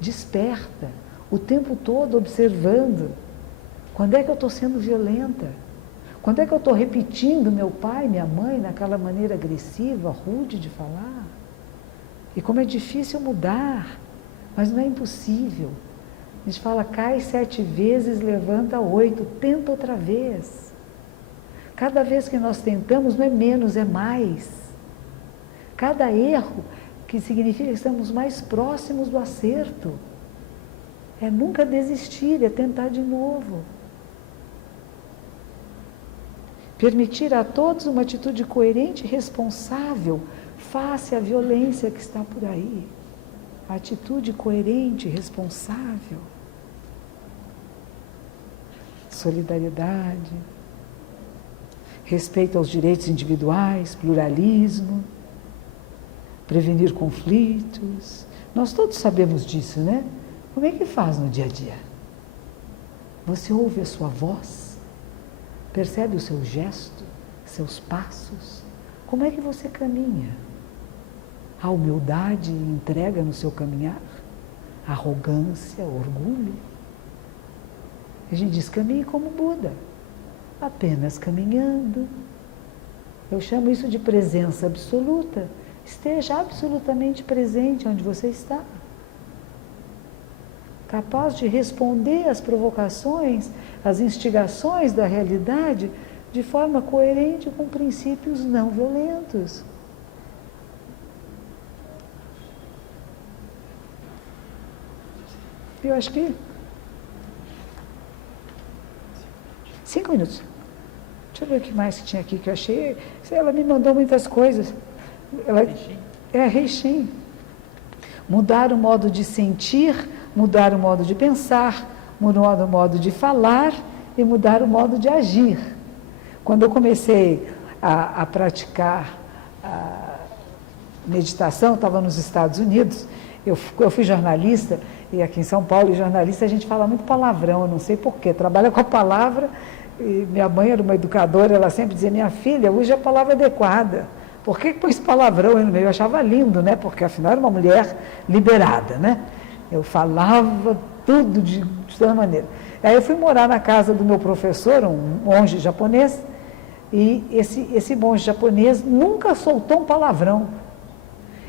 desperta, o tempo todo observando. Quando é que eu estou sendo violenta? Quando é que eu estou repetindo meu pai, minha mãe, naquela maneira agressiva, rude de falar? E como é difícil mudar, mas não é impossível. A gente fala, cai 7 vezes, levanta 8, tenta outra vez. Cada vez que nós tentamos, não é menos, é mais. Cada erro, que significa que estamos mais próximos do acerto. É nunca desistir, é tentar de novo. Permitir a todos uma atitude coerente e responsável face à violência que está por aí. A atitude coerente e responsável. Solidariedade, respeito aos direitos individuais, pluralismo, prevenir conflitos. Nós todos sabemos disso, né? Como é que faz no dia a dia? Você ouve a sua voz? Percebe o seu gesto, seus passos? Como é que você caminha? A humildade e entrega no seu caminhar? A arrogância, orgulho? A gente diz, caminhe como Buda, apenas caminhando. Eu chamo isso de presença absoluta. Esteja absolutamente presente onde você está. Capaz de responder às provocações, às instigações da realidade de forma coerente com princípios não violentos. Eu acho que 5 minutos. Deixa eu ver o que mais que tinha aqui que eu achei. Ela me mandou muitas coisas. Reishin. Mudar o modo de sentir, mudar o modo de pensar, mudar o modo de falar e mudar o modo de agir. Quando eu comecei a praticar a meditação, estava nos Estados Unidos, eu fui jornalista, e aqui em São Paulo, jornalista, a gente fala muito palavrão, eu não sei porquê, trabalha com a palavra, e minha mãe era uma educadora, ela sempre dizia, minha filha, use a palavra adequada. Por que pôs palavrão aí no meio? Eu achava lindo, né? Porque afinal era uma mulher liberada, né? Eu falava tudo de toda maneira. Aí eu fui morar na casa do meu professor, um monge japonês, e esse monge japonês nunca soltou um palavrão.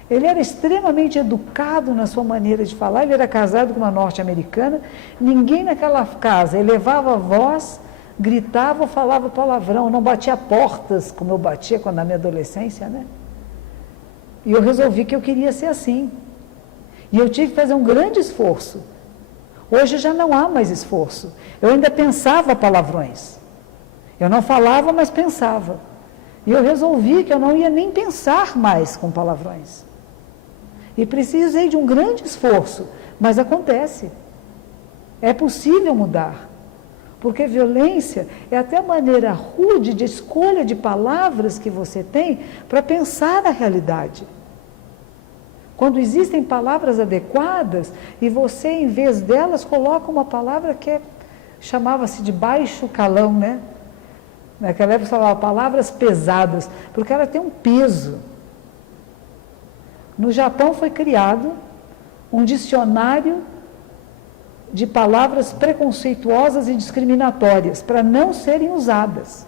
Ele era extremamente educado na sua maneira de falar, ele era casado com uma norte-americana, ninguém naquela casa elevava a voz, gritava ou falava palavrão, não batia portas, como eu batia quando na minha adolescência, né? E eu resolvi que eu queria ser assim. E eu tive que fazer um grande esforço. Hoje já não há mais esforço. Eu ainda pensava palavrões. Eu não falava, mas pensava. E eu resolvi que eu não ia nem pensar mais com palavrões. E precisei de um grande esforço, mas acontece. É possível mudar. Porque violência é até a maneira rude de escolha de palavras que você tem para pensar na realidade. Quando existem palavras adequadas e você, em vez delas, coloca uma palavra que chamava-se de baixo calão, né? Naquela época, falava palavras pesadas, porque ela tem um peso. No Japão foi criado um dicionário de palavras preconceituosas e discriminatórias, para não serem usadas.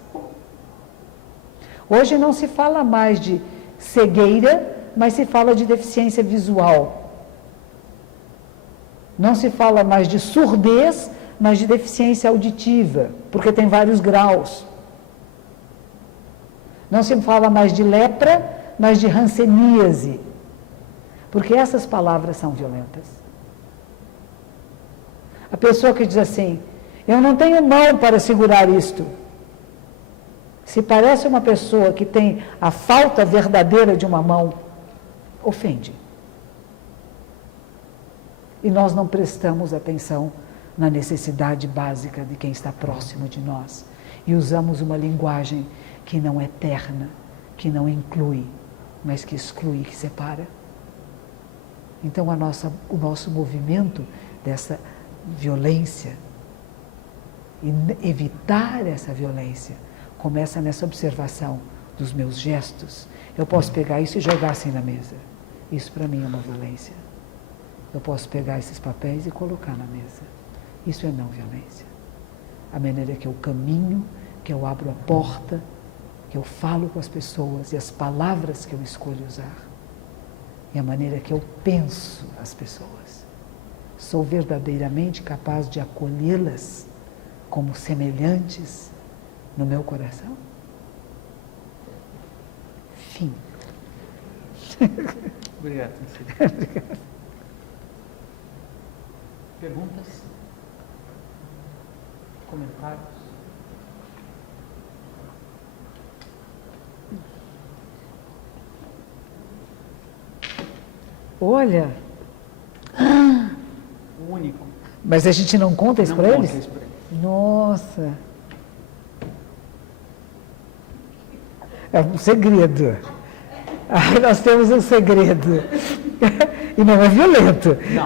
Hoje não se fala mais de cegueira, mas se fala de deficiência visual. Não se fala mais de surdez, mas de deficiência auditiva, porque tem vários graus. Não se fala mais de lepra, mas de hanseníase. Porque essas palavras são violentas. A pessoa que diz assim, eu não tenho mão para segurar isto. Se parece uma pessoa que tem a falta verdadeira de uma mão, ofende. E nós não prestamos atenção na necessidade básica de quem está próximo de nós. E usamos uma linguagem que não é terna, que não inclui, mas que exclui, que separa. Então o nosso movimento dessa violência, e evitar essa violência, começa nessa observação dos meus gestos. Eu posso pegar isso e jogar assim na mesa. Isso para mim é uma violência. Eu posso pegar esses papéis e colocar na mesa. Isso é não violência. A maneira que eu caminho, que eu abro a porta, que eu falo com as pessoas e as palavras que eu escolho usar. E a maneira que eu penso as pessoas. Sou verdadeiramente capaz de acolhê-las como semelhantes no meu coração? Fim. Obrigado, Cecília. Obrigada. Perguntas? Comentários? Olha. O único. Mas a gente não conta isso Não para conta eles? isso pra eles. Nossa. É um segredo. Ah, nós temos um segredo. E não é violento. Não.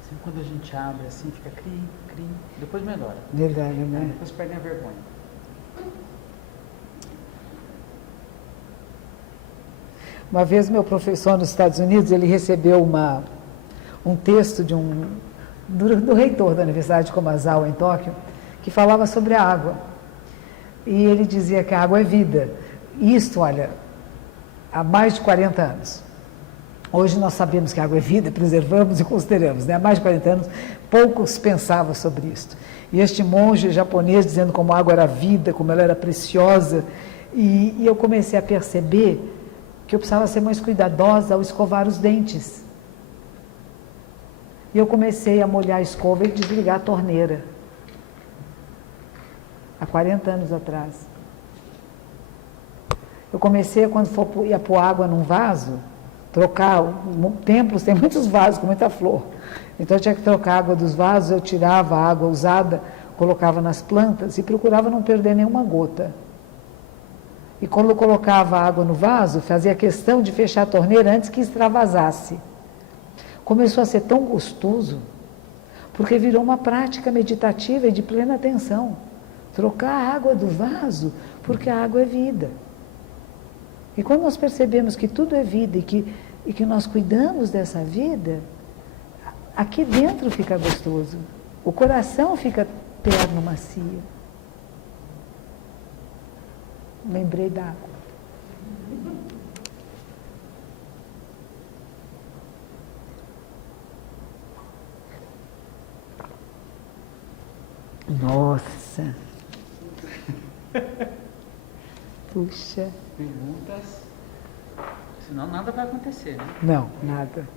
Sempre quando a gente abre assim, fica cri, cri, depois melhora. Verdade, Aí né? depois perdem a vergonha. Uma vez meu professor nos Estados Unidos, ele recebeu um texto do reitor da Universidade de Komazawa, em Tóquio, que falava sobre a água. E ele dizia que a água é vida. Isto, olha, há mais de 40 anos. Hoje nós sabemos que a água é vida, preservamos e consideramos, né? Há mais de 40 anos, poucos pensavam sobre isto. E este monge japonês dizendo como a água era vida, como ela era preciosa, e eu comecei a perceber que eu precisava ser mais cuidadosa ao escovar os dentes. E eu comecei a molhar a escova e desligar a torneira. Há 40 anos atrás. Eu comecei, quando ia pôr água num vaso, trocar, templos tem muitos vasos com muita flor. Então eu tinha que trocar a água dos vasos, eu tirava a água usada, colocava nas plantas e procurava não perder nenhuma gota. E quando eu colocava a água no vaso, fazia questão de fechar a torneira antes que extravasasse. Começou a ser tão gostoso, porque virou uma prática meditativa e de plena atenção. Trocar a água do vaso, porque a água é vida. E quando nós percebemos que tudo é vida e que nós cuidamos dessa vida, aqui dentro fica gostoso. O coração fica terno, macio. Lembrei da água. Nossa. Puxa. Perguntas? Senão nada vai acontecer, né? Não, nada.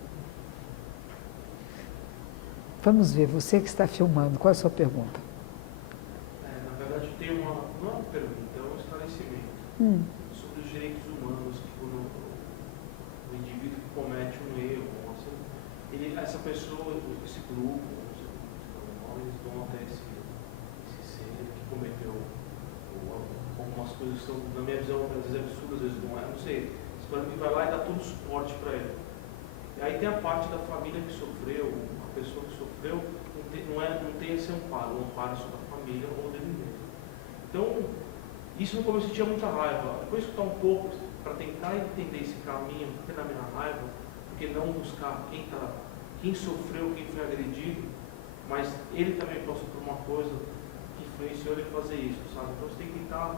Vamos ver, você que está filmando, qual é a sua pergunta? Na verdade, tem não é uma pergunta, é um esclarecimento sobre os direitos humanos que quando o indivíduo que comete um erro, assim, essa pessoa, esse grupo, eles vão até esse ser que cometeu algumas coisas que são, na minha visão, às vezes absurdas, às vezes não é, não sei. Você vai lá e dá todo o suporte para ele. E aí tem a parte da família que sofreu, a pessoa que sofreu, não tem esse amparo, o amparo só da família ou dele mesmo. Então, isso no começo eu tinha muita raiva. Depois escutar um pouco, para tentar entender esse caminho, porque na minha raiva, porque não buscar quem sofreu, quem foi agredido, mas ele também passou por uma coisa que influenciou ele a fazer isso, sabe? Então você tem que tentar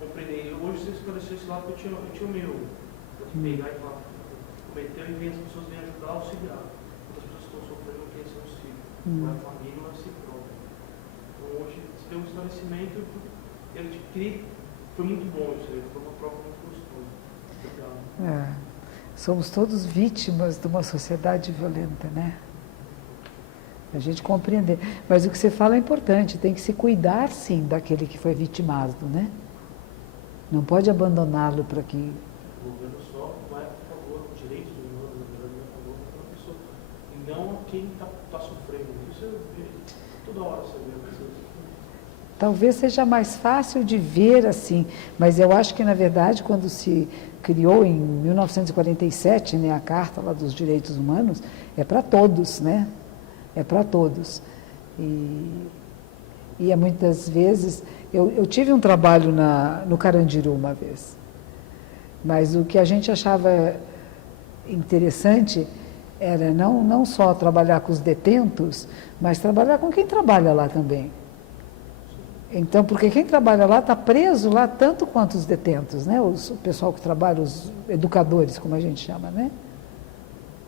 compreender. Hoje você esclareceu esse lado que eu tinha o meu. Eu tinha que pegar e falar, cometeu e as pessoas vêm ajudar a auxiliar. As pessoas estão sofrendo não têm esse auxílio. Não é a família, não é si próprio. Então hoje você tem um esclarecimento, foi muito bom isso aí, foi uma prova muito gostosa. É, somos todos vítimas de uma sociedade violenta, né? A gente compreender. Mas o que você fala é importante, tem que se cuidar, sim, daquele que foi vitimado, né? Não pode abandoná-lo para que... O governo só vai a favor dos direitos humanos, na verdade, vai a favor daquela pessoa, e não quem está sofrendo. Isso toda hora você vê. Talvez seja mais fácil de ver assim, mas eu acho que, na verdade, quando se criou em 1947, né, a Carta lá dos Direitos Humanos, é para todos, né? É para todos. E é muitas vezes... Eu tive um trabalho no Carandiru uma vez, mas o que a gente achava interessante era não só trabalhar com os detentos, mas trabalhar com quem trabalha lá também. Então, porque quem trabalha lá está preso lá tanto quanto os detentos, né? O pessoal que trabalha, os educadores, como a gente chama, né?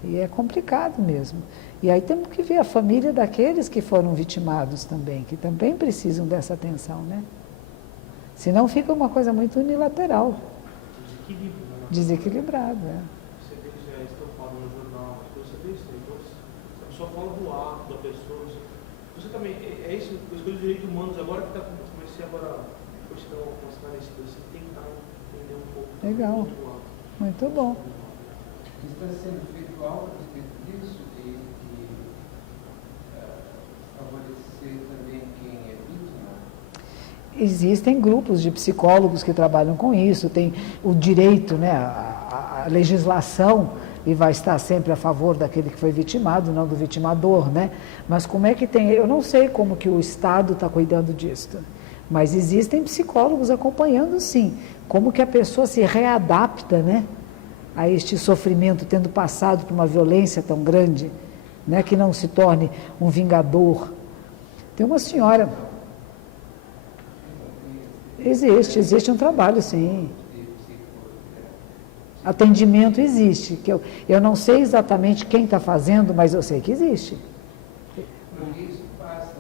E é complicado mesmo. E aí temos que ver a família daqueles que foram vitimados também, que também precisam dessa atenção, né? Senão fica uma coisa muito unilateral. Desequilíbrio, né? Desequilibrado, é. Você vê que já estão falando no jornal, você vê isso aí, então, a pessoa fala do ato da pessoa, você também, é isso, as coisas de direitos humanos, agora que comecei agora, depois que estão esclarecidas, você tem que entender um pouco Legal. do outro lado. Muito bom. Está sendo feito algo a respeito disso e favorecer também quem é vítima? Existem grupos de psicólogos que trabalham com isso, tem o direito, né, a legislação, e vai estar sempre a favor daquele que foi vitimado, não do vitimador, né? Mas como é que tem... Eu não sei como que o Estado está cuidando disso, mas existem psicólogos acompanhando, sim, como que a pessoa se readapta, né, a este sofrimento, tendo passado por uma violência tão grande, né, que não se torne um vingador. Tem uma senhora... Existe um trabalho, sim. Atendimento existe, que eu não sei exatamente quem está fazendo, mas eu sei que existe. Porque isso passa,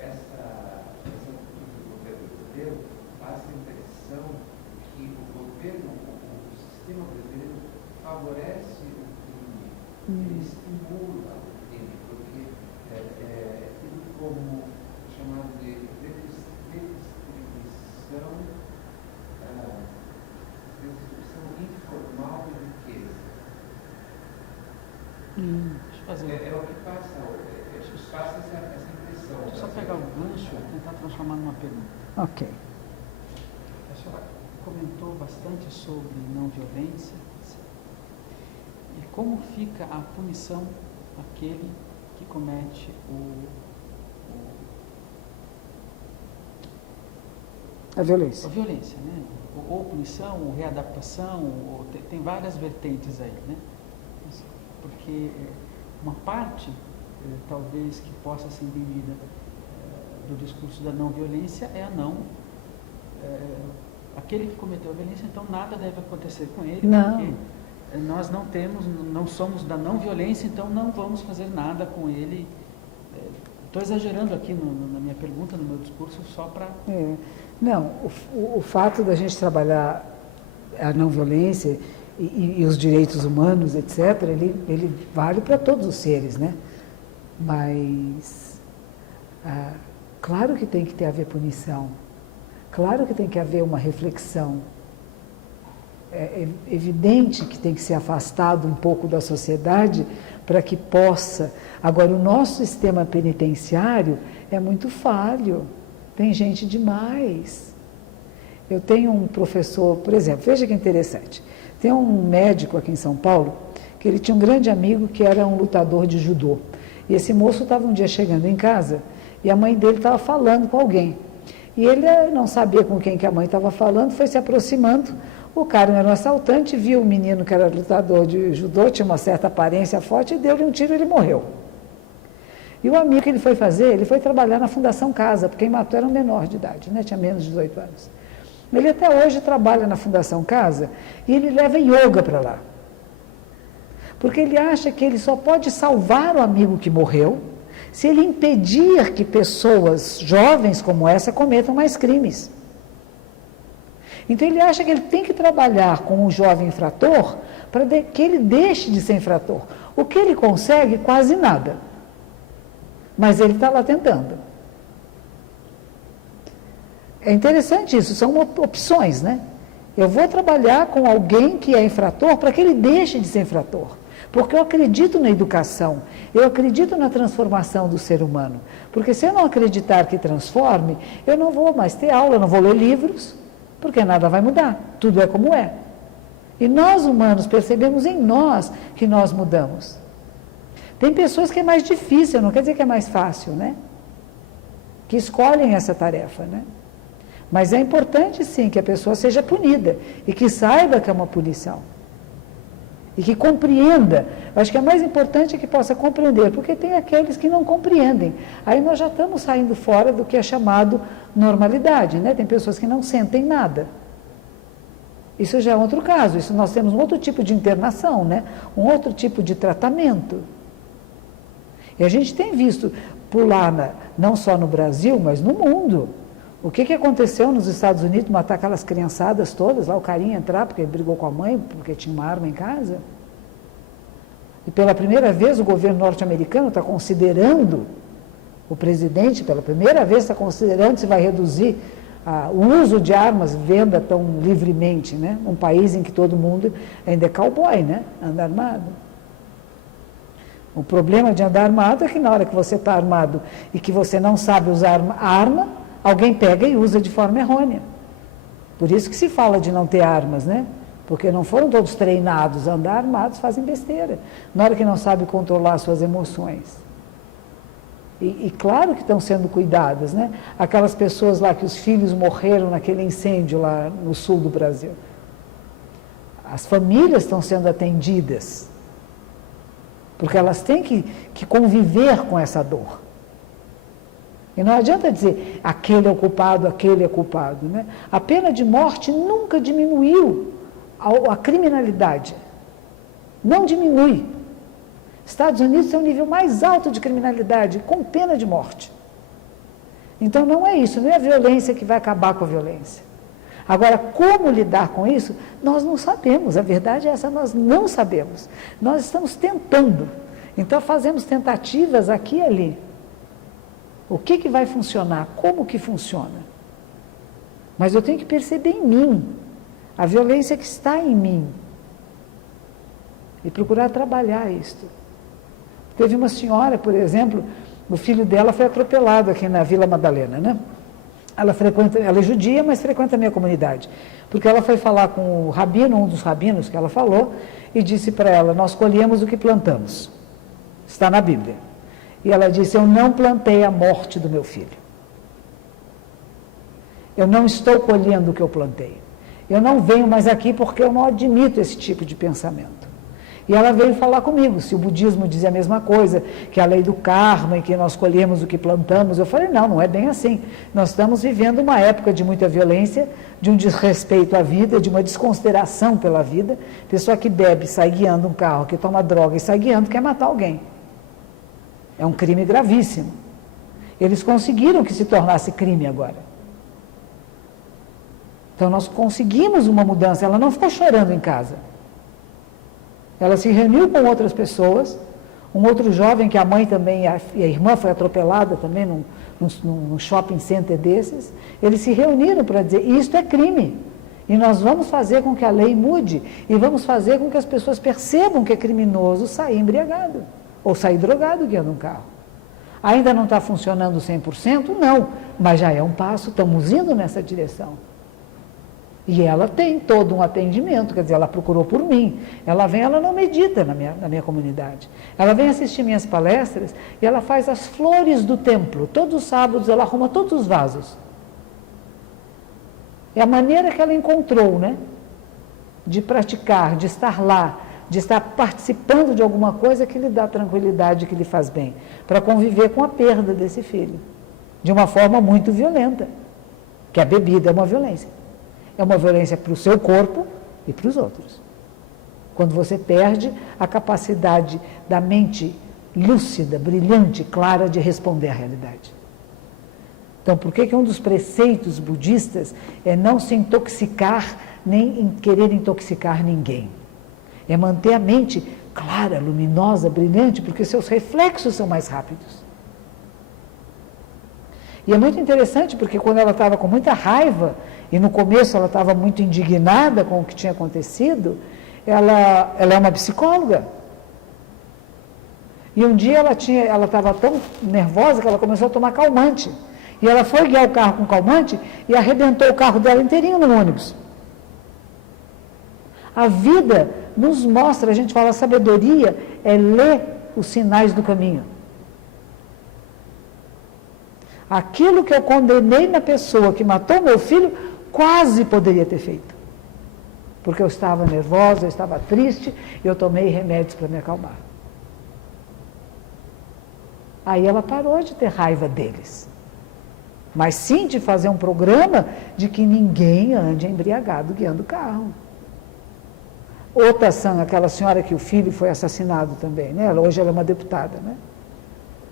essa atitude do governo brasileiro, passa a impressão que o governo, o sistema brasileiro, favorece o crime, ele estimula o crime, porque tudo como chamado de distribuição informal de riqueza. Deixa eu fazer. É o que passa, passa essa impressão. Deixa eu só pegar o gancho e tentar transformar numa pergunta. Ok. A senhora comentou bastante sobre não violência e como fica a punição àquele que comete A violência. a violência, né? Ou punição, ou readaptação, tem várias vertentes aí, né? Porque uma parte, talvez, que possa ser entendida do discurso da não violência é a não... aquele que cometeu a violência, então nada deve acontecer com ele, Não. porque nós não somos da não violência, então não vamos fazer nada com ele. Estou exagerando aqui na minha pergunta, no meu discurso, só para... Não, o fato da gente trabalhar a não violência e os direitos humanos, etc., ele vale para todos os seres, né? Mas, claro que tem que ter haver punição, claro que tem que haver uma reflexão. É evidente que tem que ser afastado um pouco da sociedade para que possa... Agora, o nosso sistema penitenciário é muito falho. Tem gente demais. Eu tenho um professor, por exemplo, veja que interessante. Tem um médico aqui em São Paulo, que ele tinha um grande amigo que era um lutador de judô. E esse moço estava um dia chegando em casa e a mãe dele estava falando com alguém. E ele não sabia com quem que a mãe estava falando, foi se aproximando. O cara era um assaltante, viu o menino que era lutador de judô, tinha uma certa aparência forte, e deu-lhe um tiro e ele morreu. E o amigo que ele foi fazer, ele foi trabalhar na Fundação Casa, porque quem matou era um menor de idade, né? Tinha menos de 18 anos. Ele até hoje trabalha na Fundação Casa e ele leva yoga para lá. Porque ele acha que ele só pode salvar o amigo que morreu se ele impedir que pessoas jovens como essa cometam mais crimes. Então ele acha que ele tem que trabalhar com um jovem infrator para que ele deixe de ser infrator. O que ele consegue? Quase nada. Mas ele está lá tentando. É interessante isso, são opções, né? Eu vou trabalhar com alguém que é infrator para que ele deixe de ser infrator. Porque eu acredito na educação, eu acredito na transformação do ser humano. Porque se eu não acreditar que transforme, eu não vou mais ter aula, não vou ler livros, porque nada vai mudar, tudo é como é. E nós humanos percebemos em nós que nós mudamos. Tem pessoas que é mais difícil, não quer dizer que é mais fácil, né? Que escolhem essa tarefa, né? Mas é importante sim que a pessoa seja punida e que saiba que é uma punição. E que compreenda. Eu acho que é mais importante que possa compreender, porque tem aqueles que não compreendem. Aí nós já estamos saindo fora do que é chamado normalidade, né? Tem pessoas que não sentem nada. Isso já é outro caso, isso nós temos um outro tipo de internação, né? Um outro tipo de tratamento. E a gente tem visto por lá, não só no Brasil, mas no mundo. O que aconteceu nos Estados Unidos, matar aquelas criançadas todas, lá o carinha entrar porque ele brigou com a mãe, porque tinha uma arma em casa? E pela primeira vez o governo norte-americano está considerando, o presidente pela primeira vez está considerando se vai reduzir o uso de armas, venda tão livremente, né? Um país em que todo mundo ainda é cowboy, né? Anda armado. O problema de andar armado é que na hora que você está armado e que você não sabe usar a arma, alguém pega e usa de forma errônea. Por isso que se fala de não ter armas, né? Porque não foram todos treinados a andar armados, fazem besteira. Na hora que não sabe controlar suas emoções. E claro que estão sendo cuidadas, né? Aquelas pessoas lá que os filhos morreram naquele incêndio lá no sul do Brasil. As famílias estão sendo atendidas. Porque elas têm que conviver com essa dor. E não adianta dizer, aquele é o culpado, aquele é culpado, né? A pena de morte nunca diminuiu a criminalidade. Não diminui. Estados Unidos tem um nível mais alto de criminalidade, com pena de morte. Então não é isso, não é a violência que vai acabar com a violência. Agora, como lidar com isso, nós não sabemos. A verdade é essa, nós não sabemos. Nós estamos tentando. Então fazemos tentativas aqui e ali. O que vai funcionar? Como que funciona? Mas eu tenho que perceber em mim a violência que está em mim e procurar trabalhar isto. Teve uma senhora, por exemplo, o filho dela foi atropelado aqui na Vila Madalena, né? Ela é judia, mas frequenta a minha comunidade, porque ela foi falar com o rabino, um dos rabinos que ela falou, e disse para ela, nós colhemos o que plantamos. Está na Bíblia. E ela disse, eu não plantei a morte do meu filho. Eu não estou colhendo o que eu plantei. Eu não venho mais aqui porque eu não admito esse tipo de pensamento. E ela veio falar comigo, se o budismo dizia a mesma coisa, que a lei do karma e que nós colhemos o que plantamos. Eu falei, não é bem assim. Nós estamos vivendo uma época de muita violência, de um desrespeito à vida, de uma desconsideração pela vida. Pessoa que bebe, sai guiando um carro, que toma droga e sai guiando, quer matar alguém. É um crime gravíssimo. Eles conseguiram que se tornasse crime agora. Então nós conseguimos uma mudança, ela não ficou chorando em casa. Ela se reuniu com outras pessoas, um outro jovem que a mãe também, e a irmã foi atropelada também num shopping center desses, eles se reuniram para dizer, isto é crime, e nós vamos fazer com que a lei mude, e vamos fazer com que as pessoas percebam que é criminoso sair embriagado, ou sair drogado guiando um carro. Ainda não está funcionando 100%? Não, mas já é um passo, estamos indo nessa direção. E ela tem todo um atendimento, quer dizer, ela procurou por mim. Ela vem, ela não medita na minha comunidade. Ela vem assistir minhas palestras e ela faz as flores do templo. Todos os sábados ela arruma todos os vasos. É a maneira que ela encontrou, né? De praticar, de estar lá, de estar participando de alguma coisa que lhe dá tranquilidade, que lhe faz bem. Para conviver com a perda desse filho. De uma forma muito violenta. Que a bebida é uma violência. É uma violência para o seu corpo e para os outros. Quando você perde a capacidade da mente lúcida, brilhante, clara de responder à realidade. Então, por que um dos preceitos budistas é não se intoxicar, nem querer intoxicar ninguém? É manter a mente clara, luminosa, brilhante, porque seus reflexos são mais rápidos. E é muito interessante, porque quando ela estava com muita raiva, e no começo ela estava muito indignada com o que tinha acontecido, ela é uma psicóloga. E um dia ela estava tão nervosa que ela começou a tomar calmante. E ela foi guiar o carro com calmante e arrebentou o carro dela inteirinho no ônibus. A vida nos mostra, a gente fala, a sabedoria é ler os sinais do caminho. Aquilo que eu condenei na pessoa que matou meu filho, quase poderia ter feito. Porque eu estava nervosa, eu estava triste, e eu tomei remédios para me acalmar. Aí ela parou de ter raiva deles. Mas sim de fazer um programa de que ninguém ande embriagado guiando o carro. Outra San, aquela senhora que o filho foi assassinado também, né? Hoje ela é uma deputada, né?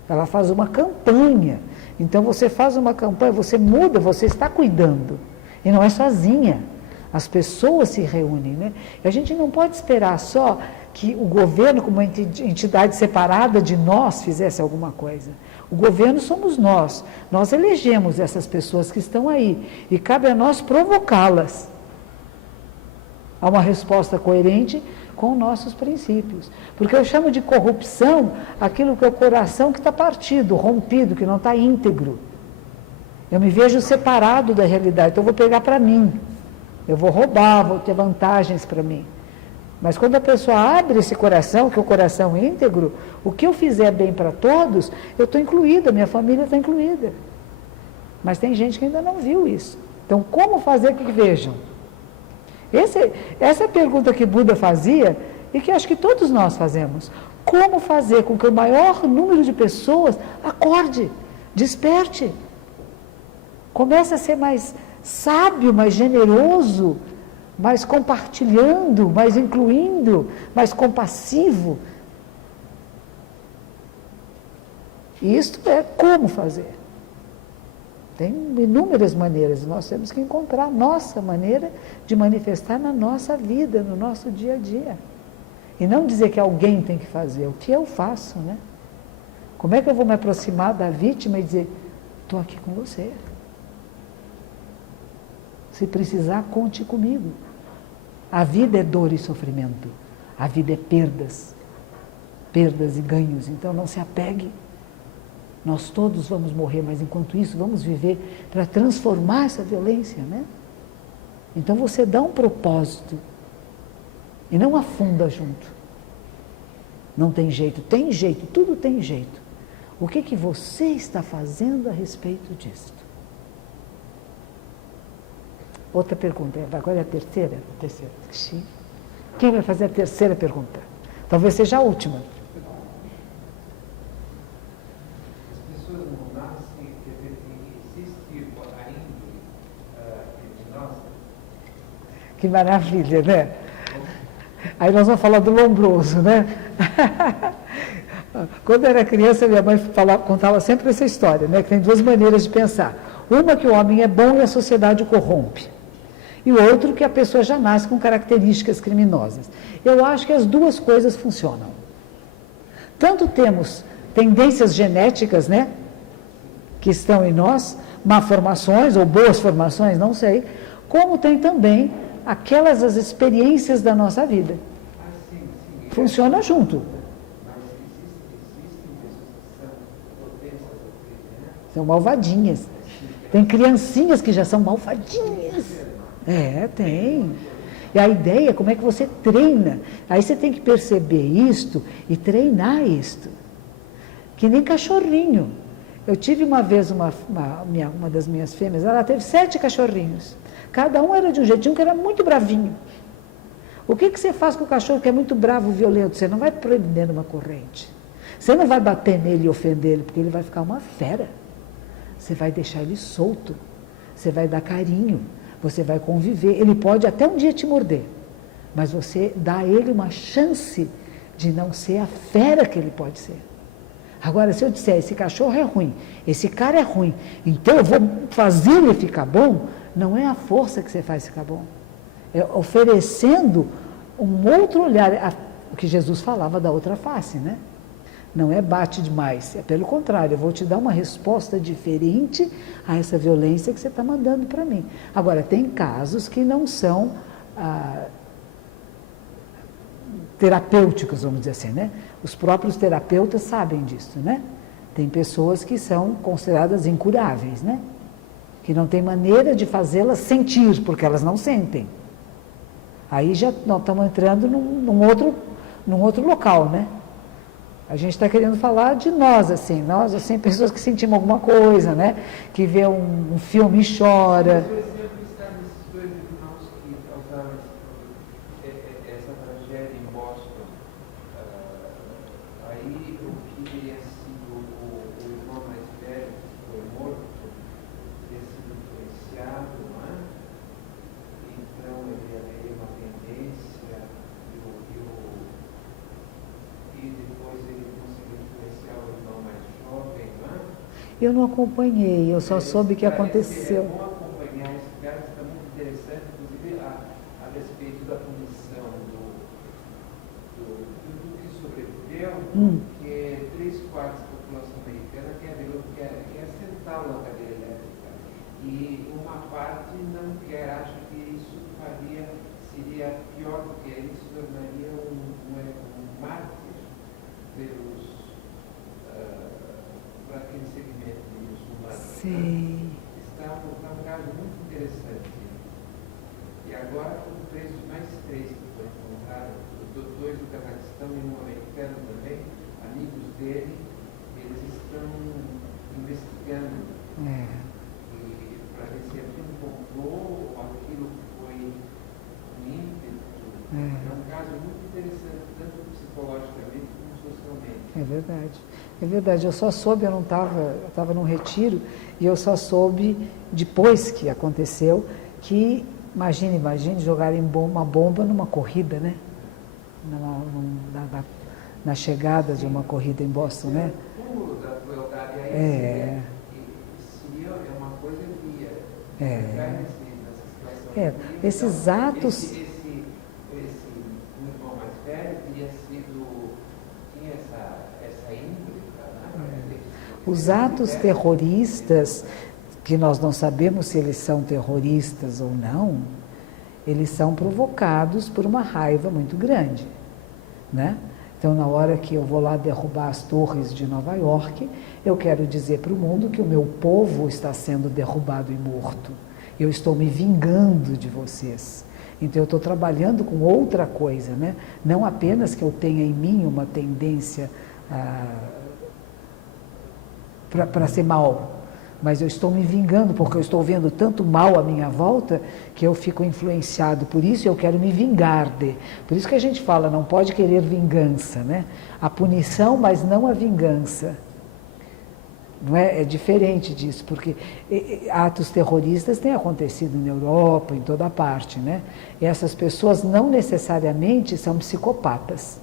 Ela faz uma campanha. Então você faz uma campanha, você muda, você está cuidando. E não é sozinha. As pessoas se reúnem, né? E a gente não pode esperar só que o governo, como uma entidade separada de nós, fizesse alguma coisa. O governo somos nós. Nós elegemos essas pessoas que estão aí. E cabe a nós provocá-las a uma resposta coerente com nossos princípios. Porque eu chamo de corrupção aquilo que é o coração que está partido, rompido, que não está íntegro. Eu me vejo separado da realidade, então eu vou pegar para mim. Eu vou roubar, vou ter vantagens para mim. Mas quando a pessoa abre esse coração, que é o coração íntegro, o que eu fizer bem para todos, eu estou incluída, minha família está incluída. Mas tem gente que ainda não viu isso. Então, como fazer que vejam? Essa é a pergunta que Buda fazia e que acho que todos nós fazemos. Como fazer com que o maior número de pessoas acorde, desperte, comece a ser mais sábio, mais generoso, mais compartilhando, mais incluindo, mais compassivo. E isto é como fazer. Tem inúmeras maneiras, nós temos que encontrar a nossa maneira de manifestar na nossa vida, no nosso dia a dia. E não dizer que alguém tem que fazer, o que eu faço, né? Como é que eu vou me aproximar da vítima e dizer, estou aqui com você. Se precisar, conte comigo. A vida é dor e sofrimento. A vida é perdas e ganhos. Então não se apegue. Nós todos vamos morrer, mas enquanto isso vamos viver para transformar essa violência, né? Então você dá um propósito e não afunda junto. Não tem jeito, tudo tem jeito. O que você está fazendo a respeito disso? Outra pergunta, agora é a terceira? Terceira. Quem vai fazer a terceira pergunta? Talvez seja a última. As pessoas não nascem, quer dizer, existe a índole de nós. Que maravilha, né? Aí nós vamos falar do Lombroso, né? Quando eu era criança, minha mãe contava sempre essa história, né? Que tem duas maneiras de pensar. Uma que o homem é bom e a sociedade o corrompe. E o outro que a pessoa já nasce com características criminosas. Eu acho que as duas coisas funcionam. Tanto temos tendências genéticas, né? Que estão em nós, malformações ou boas formações, não sei, como tem também aquelas as experiências da nossa vida. Funciona junto. Mas existem pessoas que são propensas ao crime, né? São malvadinhas. Tem criancinhas que já são malvadinhas. Tem. E a ideia é como é que você treina. Aí você tem que perceber isto e treinar isto. Que nem cachorrinho. Eu tive uma vez uma das minhas fêmeas, ela teve 7 cachorrinhos. Cada um era de um jeitinho que era muito bravinho. O que você faz com o cachorro que é muito bravo, violento? Você não vai prender numa corrente. Você não vai bater nele e ofender ele, porque ele vai ficar uma fera. Você vai deixar ele solto. Você vai dar carinho. Você vai conviver. Ele pode até um dia te morder. Mas você dá a ele uma chance de não ser a fera que ele pode ser. Agora, se eu disser, esse cachorro é ruim, esse cara é ruim, então eu vou fazer ele ficar bom, não é a força que você faz ficar bom. É oferecendo um outro olhar, o que Jesus falava da outra face, né? Não é bate demais, é pelo contrário, eu vou te dar uma resposta diferente a essa violência que você está mandando para mim. Agora, tem casos que não são terapêuticos, vamos dizer assim, né? Os próprios terapeutas sabem disso, né? Tem pessoas que são consideradas incuráveis, né? Que não tem maneira de fazê-las sentir, porque elas não sentem. Aí já nós estamos entrando num outro local, né? A gente está querendo falar de nós, assim, pessoas que sentimos alguma coisa, né? Que vê um filme e chora. Mas o exemplo está nesses dois irmãos que causaram essa tragédia em Boston. Aí o que teria sido o irmão mais velho, que foi morto, teria sido influenciado, não é? Então ele havia uma tendência e depois ele conseguiu influenciar o irmão mais jovem, não é? Eu não acompanhei, eu só soube que aconteceu. É bom acompanhar esse caso, está muito interessante, inclusive a respeito da punição do que sobreviveu, porque 3/4 da população americana quer sentá-lo na cadeira elétrica. E uma parte não quer, acha que isso seria pior, porque ele se tornaria um mártir para aquele segmento de muçulmanos. Sim. Está um caso muito interessante. E agora, foram presos mais 3 que foram encontrados, dois do Cazaquistão e um americano também, amigos dele, eles estão investigando para ver se aquilo comprou ou aquilo foi um ímpeto. É um caso muito interessante, tanto psicologicamente como socialmente. É verdade, eu só soube, eu estava num retiro, e eu só soube, depois que aconteceu, que, imagine jogarem uma bomba numa corrida, né? Na chegada de uma corrida em Boston, né? O cúmulo da crueldade aí seria uma coisa que nessa situação. Esses atos... Esse irmão mais velho tinha essa índole, né? Os atos terroristas, que nós não sabemos se eles são terroristas ou não, eles são provocados por uma raiva muito grande, né? Então, na hora que eu vou lá derrubar as torres de Nova York, eu quero dizer para o mundo que o meu povo está sendo derrubado e morto. Eu estou me vingando de vocês. Então, eu estou trabalhando com outra coisa, né? Não apenas que eu tenha em mim uma tendência para ser mal, mas eu estou me vingando, porque eu estou vendo tanto mal à minha volta, que eu fico influenciado por isso, e eu quero me vingar de. Por isso que a gente fala, não pode querer vingança, né? A punição, mas não a vingança. Não é? É diferente disso, porque atos terroristas têm acontecido na Europa, em toda parte, né? E essas pessoas não necessariamente são psicopatas.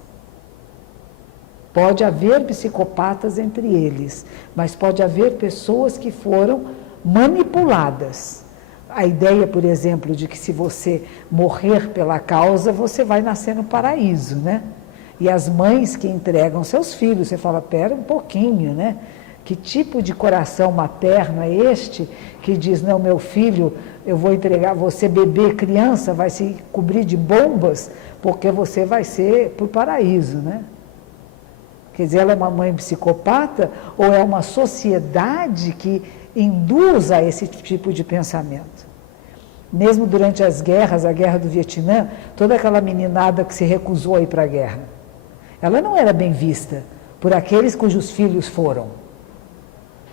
Pode haver psicopatas entre eles, mas pode haver pessoas que foram manipuladas. A ideia, por exemplo, de que se você morrer pela causa, você vai nascer no paraíso, né? E as mães que entregam seus filhos, você fala, pera um pouquinho, né? Que tipo de coração materno é este que diz, não, meu filho, eu vou entregar, você bebê, criança, vai se cobrir de bombas, porque você vai ser para o paraíso, né? Quer dizer, ela é uma mãe psicopata ou é uma sociedade que induz a esse tipo de pensamento? Mesmo durante as guerras, a guerra do Vietnã, toda aquela meninada que se recusou a ir para a guerra, ela não era bem vista por aqueles cujos filhos foram.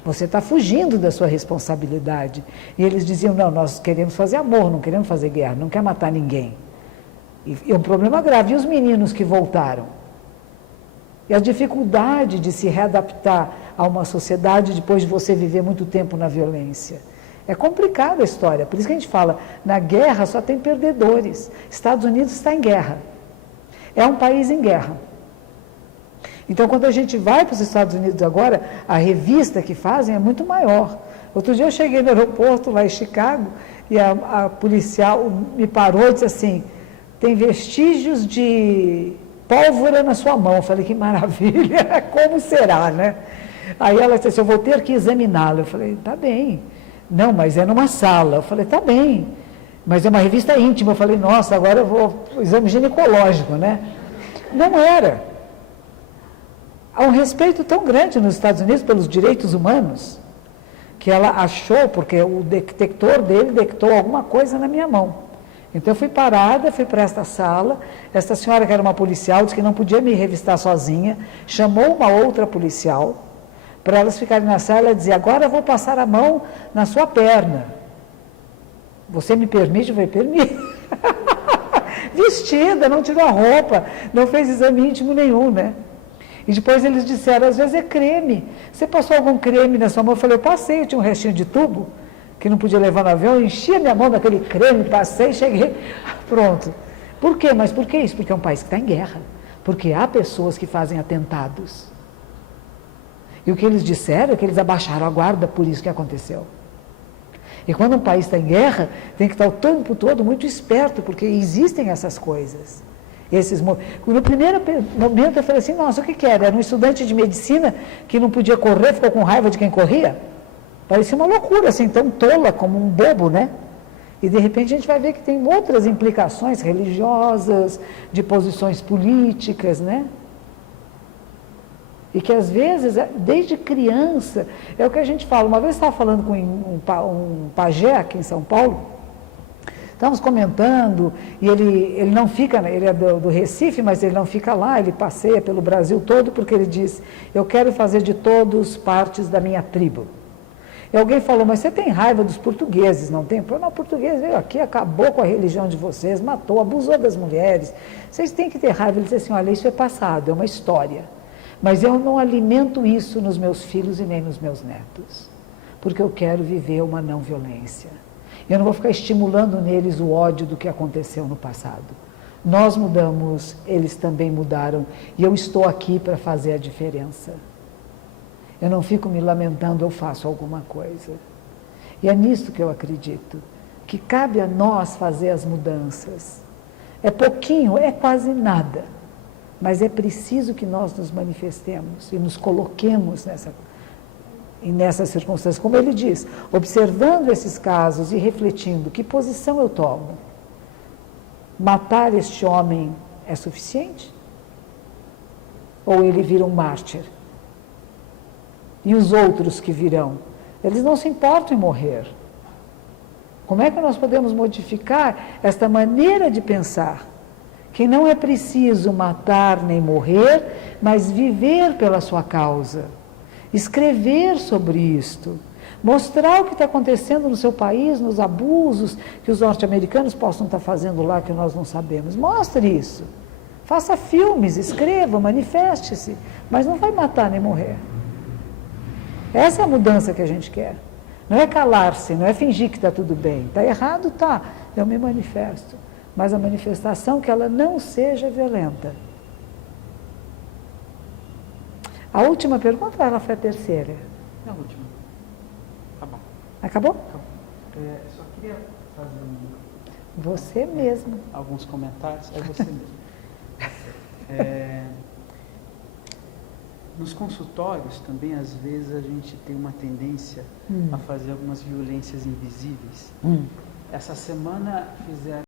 Você está fugindo da sua responsabilidade. E eles diziam, não, nós queremos fazer amor, não queremos fazer guerra, não quer matar ninguém. E é um problema grave. E os meninos que voltaram? E a dificuldade de se readaptar a uma sociedade depois de você viver muito tempo na violência. É complicada a história, por isso que a gente fala, na guerra só tem perdedores. Estados Unidos está em guerra. É um país em guerra. Então, quando a gente vai para os Estados Unidos agora, a revista que fazem é muito maior. Outro dia eu cheguei no aeroporto lá em Chicago e a policial me parou e disse assim, tem vestígios de pólvora na sua mão. Eu falei, que maravilha, como será, né? Aí ela disse assim, eu vou ter que examiná-la. Eu falei, tá bem. Não, mas é numa sala. Eu falei, tá bem. Mas é uma revista íntima. Eu falei, nossa, agora eu vou exame ginecológico, né? Não era. Há um respeito tão grande nos Estados Unidos pelos direitos humanos, que ela achou, porque o detector dele detectou alguma coisa na minha mão. Então eu fui parada, fui para esta sala, esta senhora que era uma policial, disse que não podia me revistar sozinha, chamou uma outra policial, para elas ficarem na sala e dizer, agora eu vou passar a mão na sua perna. Você me permite? Eu falei, permite. Vestida, não tirou a roupa, não fez exame íntimo nenhum, né? E depois eles disseram, às vezes é creme. Você passou algum creme na sua mão? Eu falei, eu passei, eu tinha um restinho de tubo, que não podia levar no avião, eu enchi a minha mão daquele creme, passei, cheguei, pronto. Por quê? Mas por que isso? Porque é um país que está em guerra. Porque há pessoas que fazem atentados. E o que eles disseram é que eles abaixaram a guarda por isso que aconteceu. E quando um país está em guerra, tem que estar o tempo todo muito esperto, porque existem essas coisas. No primeiro momento eu falei assim, nossa, o que era? Era um estudante de medicina que não podia correr, ficou com raiva de quem corria? Parecia uma loucura, assim, tão tola como um bobo, né? E de repente a gente vai ver que tem outras implicações religiosas, de posições políticas, né? E que às vezes, desde criança, é o que a gente fala. Uma vez eu estava falando com um pajé aqui em São Paulo, estávamos comentando, e ele não fica, ele é do Recife, mas ele não fica lá, ele passeia pelo Brasil todo, porque ele diz, eu quero fazer de todos partes da minha tribo. E alguém falou, mas você tem raiva dos portugueses, não tem? Eu falei, não, o português veio aqui, acabou com a religião de vocês, matou, abusou das mulheres, vocês têm que ter raiva. Ele disse assim, olha, isso é passado, é uma história, mas eu não alimento isso nos meus filhos e nem nos meus netos, porque eu quero viver uma não violência. Eu não vou ficar estimulando neles o ódio do que aconteceu no passado. Nós mudamos, eles também mudaram, e eu estou aqui para fazer a diferença. Eu não fico me lamentando, eu faço alguma coisa. E é nisso que eu acredito, que cabe a nós fazer as mudanças. É pouquinho, é quase nada, mas é preciso que nós nos manifestemos e nos coloquemos nessas circunstâncias, como ele diz, observando esses casos e refletindo, que posição eu tomo? Matar este homem é suficiente? Ou ele vira um mártir? E os outros que virão? Eles não se importam em morrer. Como é que nós podemos modificar esta maneira de pensar? Que não é preciso matar nem morrer, mas viver pela sua causa. Escrever sobre isto, mostrar o que está acontecendo no seu país, nos abusos que os norte-americanos possam estar fazendo lá que nós não sabemos. Mostre isso. Faça filmes, escreva, manifeste-se, mas não vai matar nem morrer. Essa é a mudança que a gente quer. Não é calar-se, não é fingir que está tudo bem. Está errado, tá. Eu me manifesto. Mas a manifestação que ela não seja violenta. A última pergunta ou ela foi a terceira? É a última. Tá bom. Acabou? Acabou. Só queria fazer Você mesmo. alguns comentários. É você mesmo. Nos consultórios também, às vezes, a gente tem uma tendência a fazer algumas violências invisíveis. Essa semana fizeram